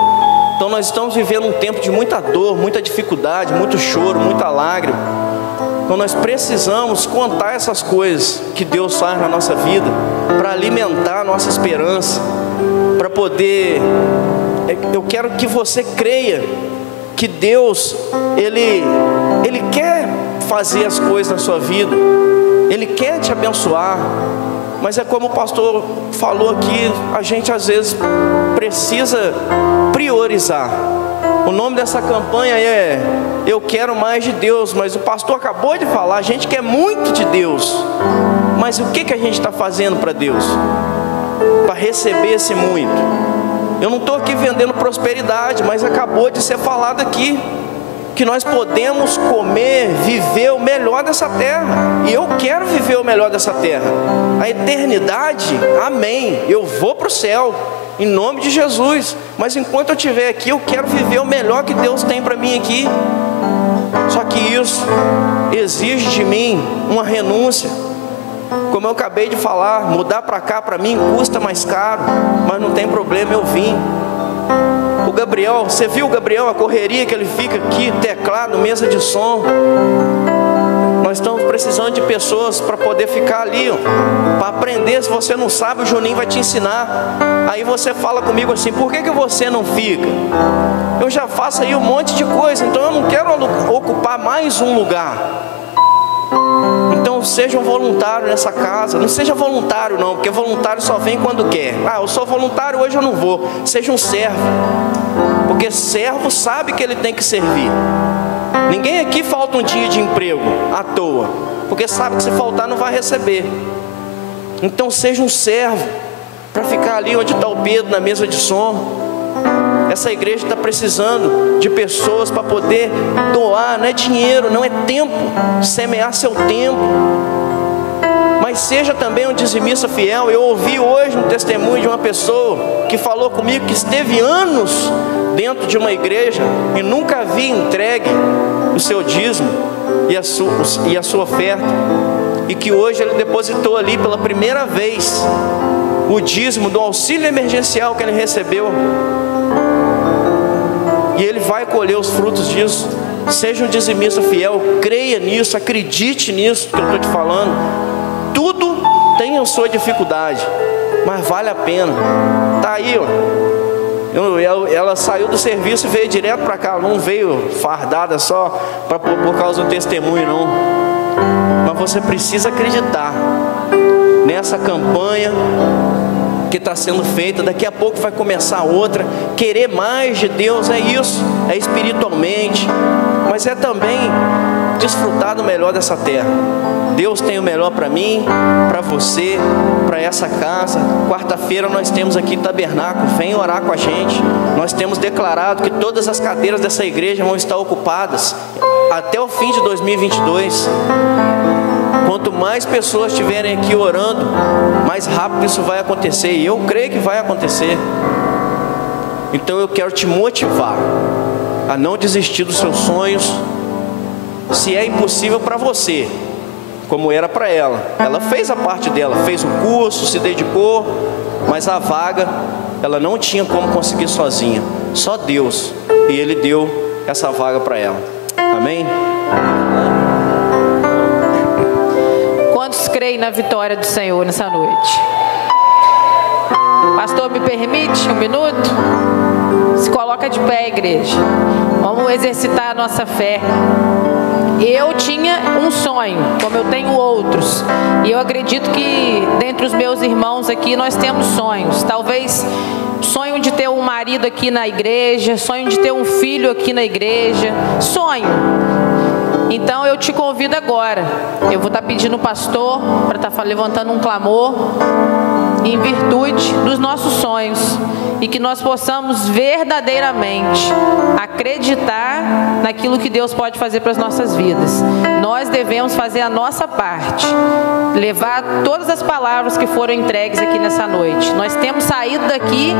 Então nós estamos vivendo um tempo de muita dor, muita dificuldade, muito choro, muita lágrima. Então nós precisamos contar essas coisas que Deus faz na nossa vida, para alimentar a nossa esperança, para poder... Eu quero que você creia que Deus, Ele quer fazer as coisas na sua vida, Ele quer te abençoar. Mas é como o pastor falou aqui, a gente às vezes precisa priorizar. O nome dessa campanha é Eu Quero Mais de Deus. Mas o pastor acabou de falar, a gente quer muito de Deus. Mas o que a gente está fazendo para Deus? Para receber esse muito. Eu não estou aqui vendendo prosperidade, mas acabou de ser falado aqui que nós podemos comer, viver o melhor dessa terra. E eu quero viver o melhor dessa terra. A eternidade, amém. Eu vou para o céu, em nome de Jesus. Mas enquanto eu estiver aqui, eu quero viver o melhor que Deus tem para mim aqui. Só que isso exige de mim uma renúncia. Como eu acabei de falar, mudar para cá para mim custa mais caro, mas não tem problema, eu vim. O Gabriel, você viu o Gabriel, a correria que ele fica aqui, teclado, mesa de som. Nós estamos precisando de pessoas para poder ficar ali, para aprender. Se você não sabe, o Juninho vai te ensinar. Aí você fala comigo assim, por que você não fica? Eu já faço aí um monte de coisa, então eu não quero ocupar mais um lugar. Então seja um voluntário nessa casa. Não seja voluntário não, porque voluntário só vem quando quer. Eu sou voluntário, hoje eu não vou. Seja um servo, porque servo sabe que ele tem que servir. Ninguém aqui falta um dia de emprego à toa, porque sabe que se faltar não vai receber. Então seja um servo, para ficar ali onde está o Pedro, na mesa de som. Essa igreja está precisando de pessoas para poder doar. Não é dinheiro, não é tempo. Semear seu tempo. Mas seja também um dizimista fiel. Eu ouvi hoje um testemunho de uma pessoa que falou comigo que esteve anos dentro de uma igreja e nunca havia entregue o seu dízimo e a sua oferta. E que hoje ele depositou ali pela primeira vez o dízimo do auxílio emergencial que ele recebeu. E ele vai colher os frutos disso. Seja um dizimista fiel, creia nisso, acredite nisso que eu estou te falando. Tudo tem a sua dificuldade, mas vale a pena. Está aí, ó. Ela saiu do serviço e veio direto para cá. Não veio fardada só por causa do testemunho, não. Mas você precisa acreditar nessa campanha que está sendo feita. Daqui a pouco vai começar outra. Querer mais de Deus é isso, é espiritualmente, mas é também desfrutar do melhor dessa terra. Deus tem o melhor para mim, para você, para essa casa. Quarta-feira nós temos aqui tabernáculo, vem orar com a gente. Nós temos declarado que todas as cadeiras dessa igreja vão estar ocupadas até o fim de 2022. Quanto mais pessoas estiverem aqui orando, mais rápido isso vai acontecer. E eu creio que vai acontecer. Então eu quero te motivar a não desistir dos seus sonhos. Se é impossível para você, como era para ela, ela fez a parte dela, fez o curso, se dedicou, mas a vaga ela não tinha como conseguir sozinha, só Deus, e Ele deu essa vaga para ela. Amém? Quantos creem na vitória do Senhor nessa noite? Pastor, me permite um minuto? Se coloca de pé, igreja. Vamos exercitar a nossa fé. Eu tinha um sonho, como eu tenho outros, e eu acredito que dentre os meus irmãos aqui nós temos sonhos. Talvez sonho de ter um marido aqui na igreja, sonho de ter um filho aqui na igreja, sonho. Então eu te convido agora. Eu vou estar pedindo o pastor para estar levantando um clamor. em virtude dos nossos sonhos e que nós possamos verdadeiramente acreditar naquilo que Deus pode fazer para as nossas vidas. Nós devemos fazer a nossa parte, levar todas as palavras que foram entregues aqui nessa noite. Nós temos saído daqui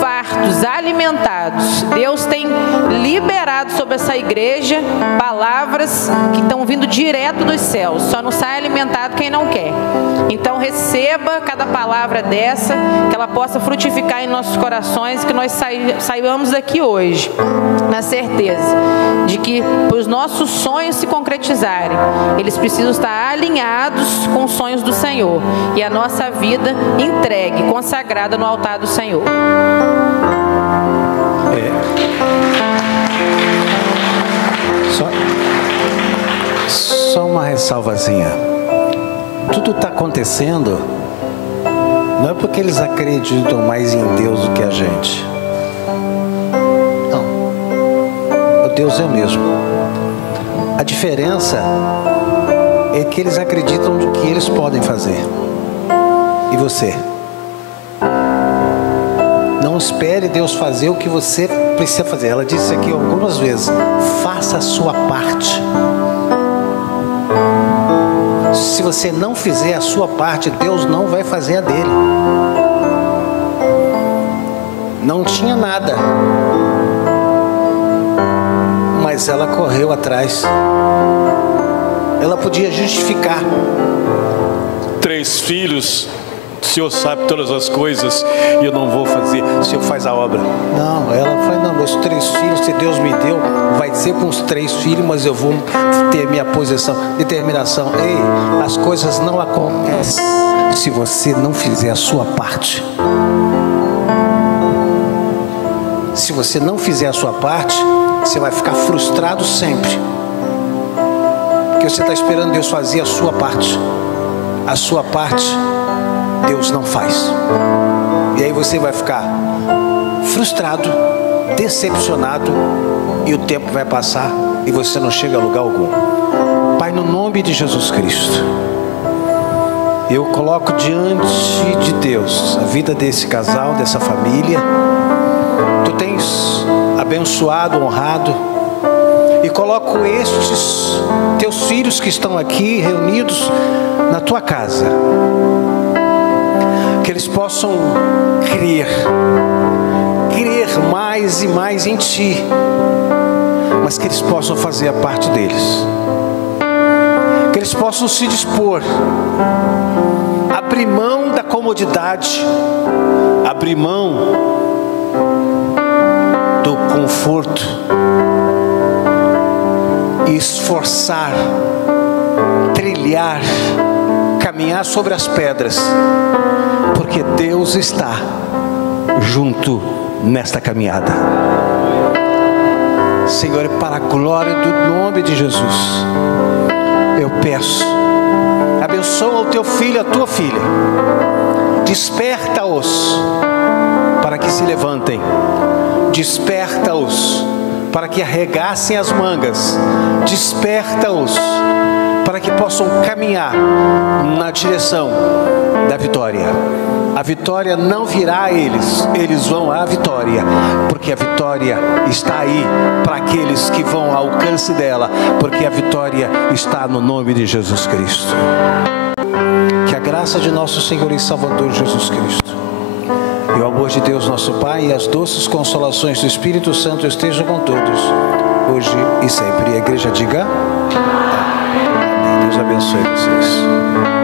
fartos, alimentados. Deus tem liberado sobre essa igreja palavras que estão vindo direto dos céus. Só não sai alimentado quem não quer. Então receba cada palavra dessa, que ela possa frutificar em nossos corações, que nós saiamos daqui hoje na certeza de que para os nossos sonhos se concretizarem, eles precisam estar alinhados com os sonhos do Senhor e a nossa vida entregue, consagrada no altar do Senhor. Só uma ressalvazinha. Tudo está acontecendo não é porque eles acreditam mais em Deus do que a gente. Não. O Deus é o mesmo. A diferença é que eles acreditam no que eles podem fazer. E você? Não espere Deus fazer o que você precisa fazer. Ela disse aqui algumas vezes: faça a sua parte. Se você não fizer a sua parte, Deus não vai fazer a dele. Não tinha nada, mas ela correu atrás. Ela podia justificar. 3 filhos, o Senhor sabe todas as coisas e eu não vou fazer, o Senhor faz a obra. Não, ela foi: não, meus 3 filhos, se Deus me deu, vai ser com os 3 filhos, mas eu vou ter minha posição, determinação. Ei, as coisas não acontecem se você não fizer a sua parte. Se você não fizer a sua parte, você vai ficar frustrado sempre, porque você está esperando Deus fazer a sua parte. A sua parte Deus não faz. E aí você vai ficar frustrado, decepcionado, e o tempo vai passar e você não chega a lugar algum. Pai, no nome de Jesus Cristo, eu coloco diante de Deus a vida desse casal, dessa família. Tu tens abençoado, honrado, e coloco estes teus filhos que estão aqui reunidos na tua casa, que eles possam crer mais e mais em Ti, mas que eles possam fazer a parte deles, que eles possam se dispor, abrir mão da comodidade, abrir mão do conforto e esforçar, trilhar, caminhar sobre as pedras, porque Deus está junto nesta caminhada. Senhor, para a glória do nome de Jesus, eu peço, abençoa o teu filho, a tua filha, desperta-os para que se levantem, desperta-os para que arregassem as mangas, desperta-os para que possam caminhar na direção da vitória. A vitória não virá a eles, eles vão à vitória, porque a vitória está aí para aqueles que vão ao alcance dela, porque a vitória está no nome de Jesus Cristo. Que a graça de nosso Senhor e Salvador Jesus Cristo, e o amor de Deus nosso Pai, e as doces consolações do Espírito Santo estejam com todos, hoje e sempre. E a igreja diga: Deus abençoe vocês.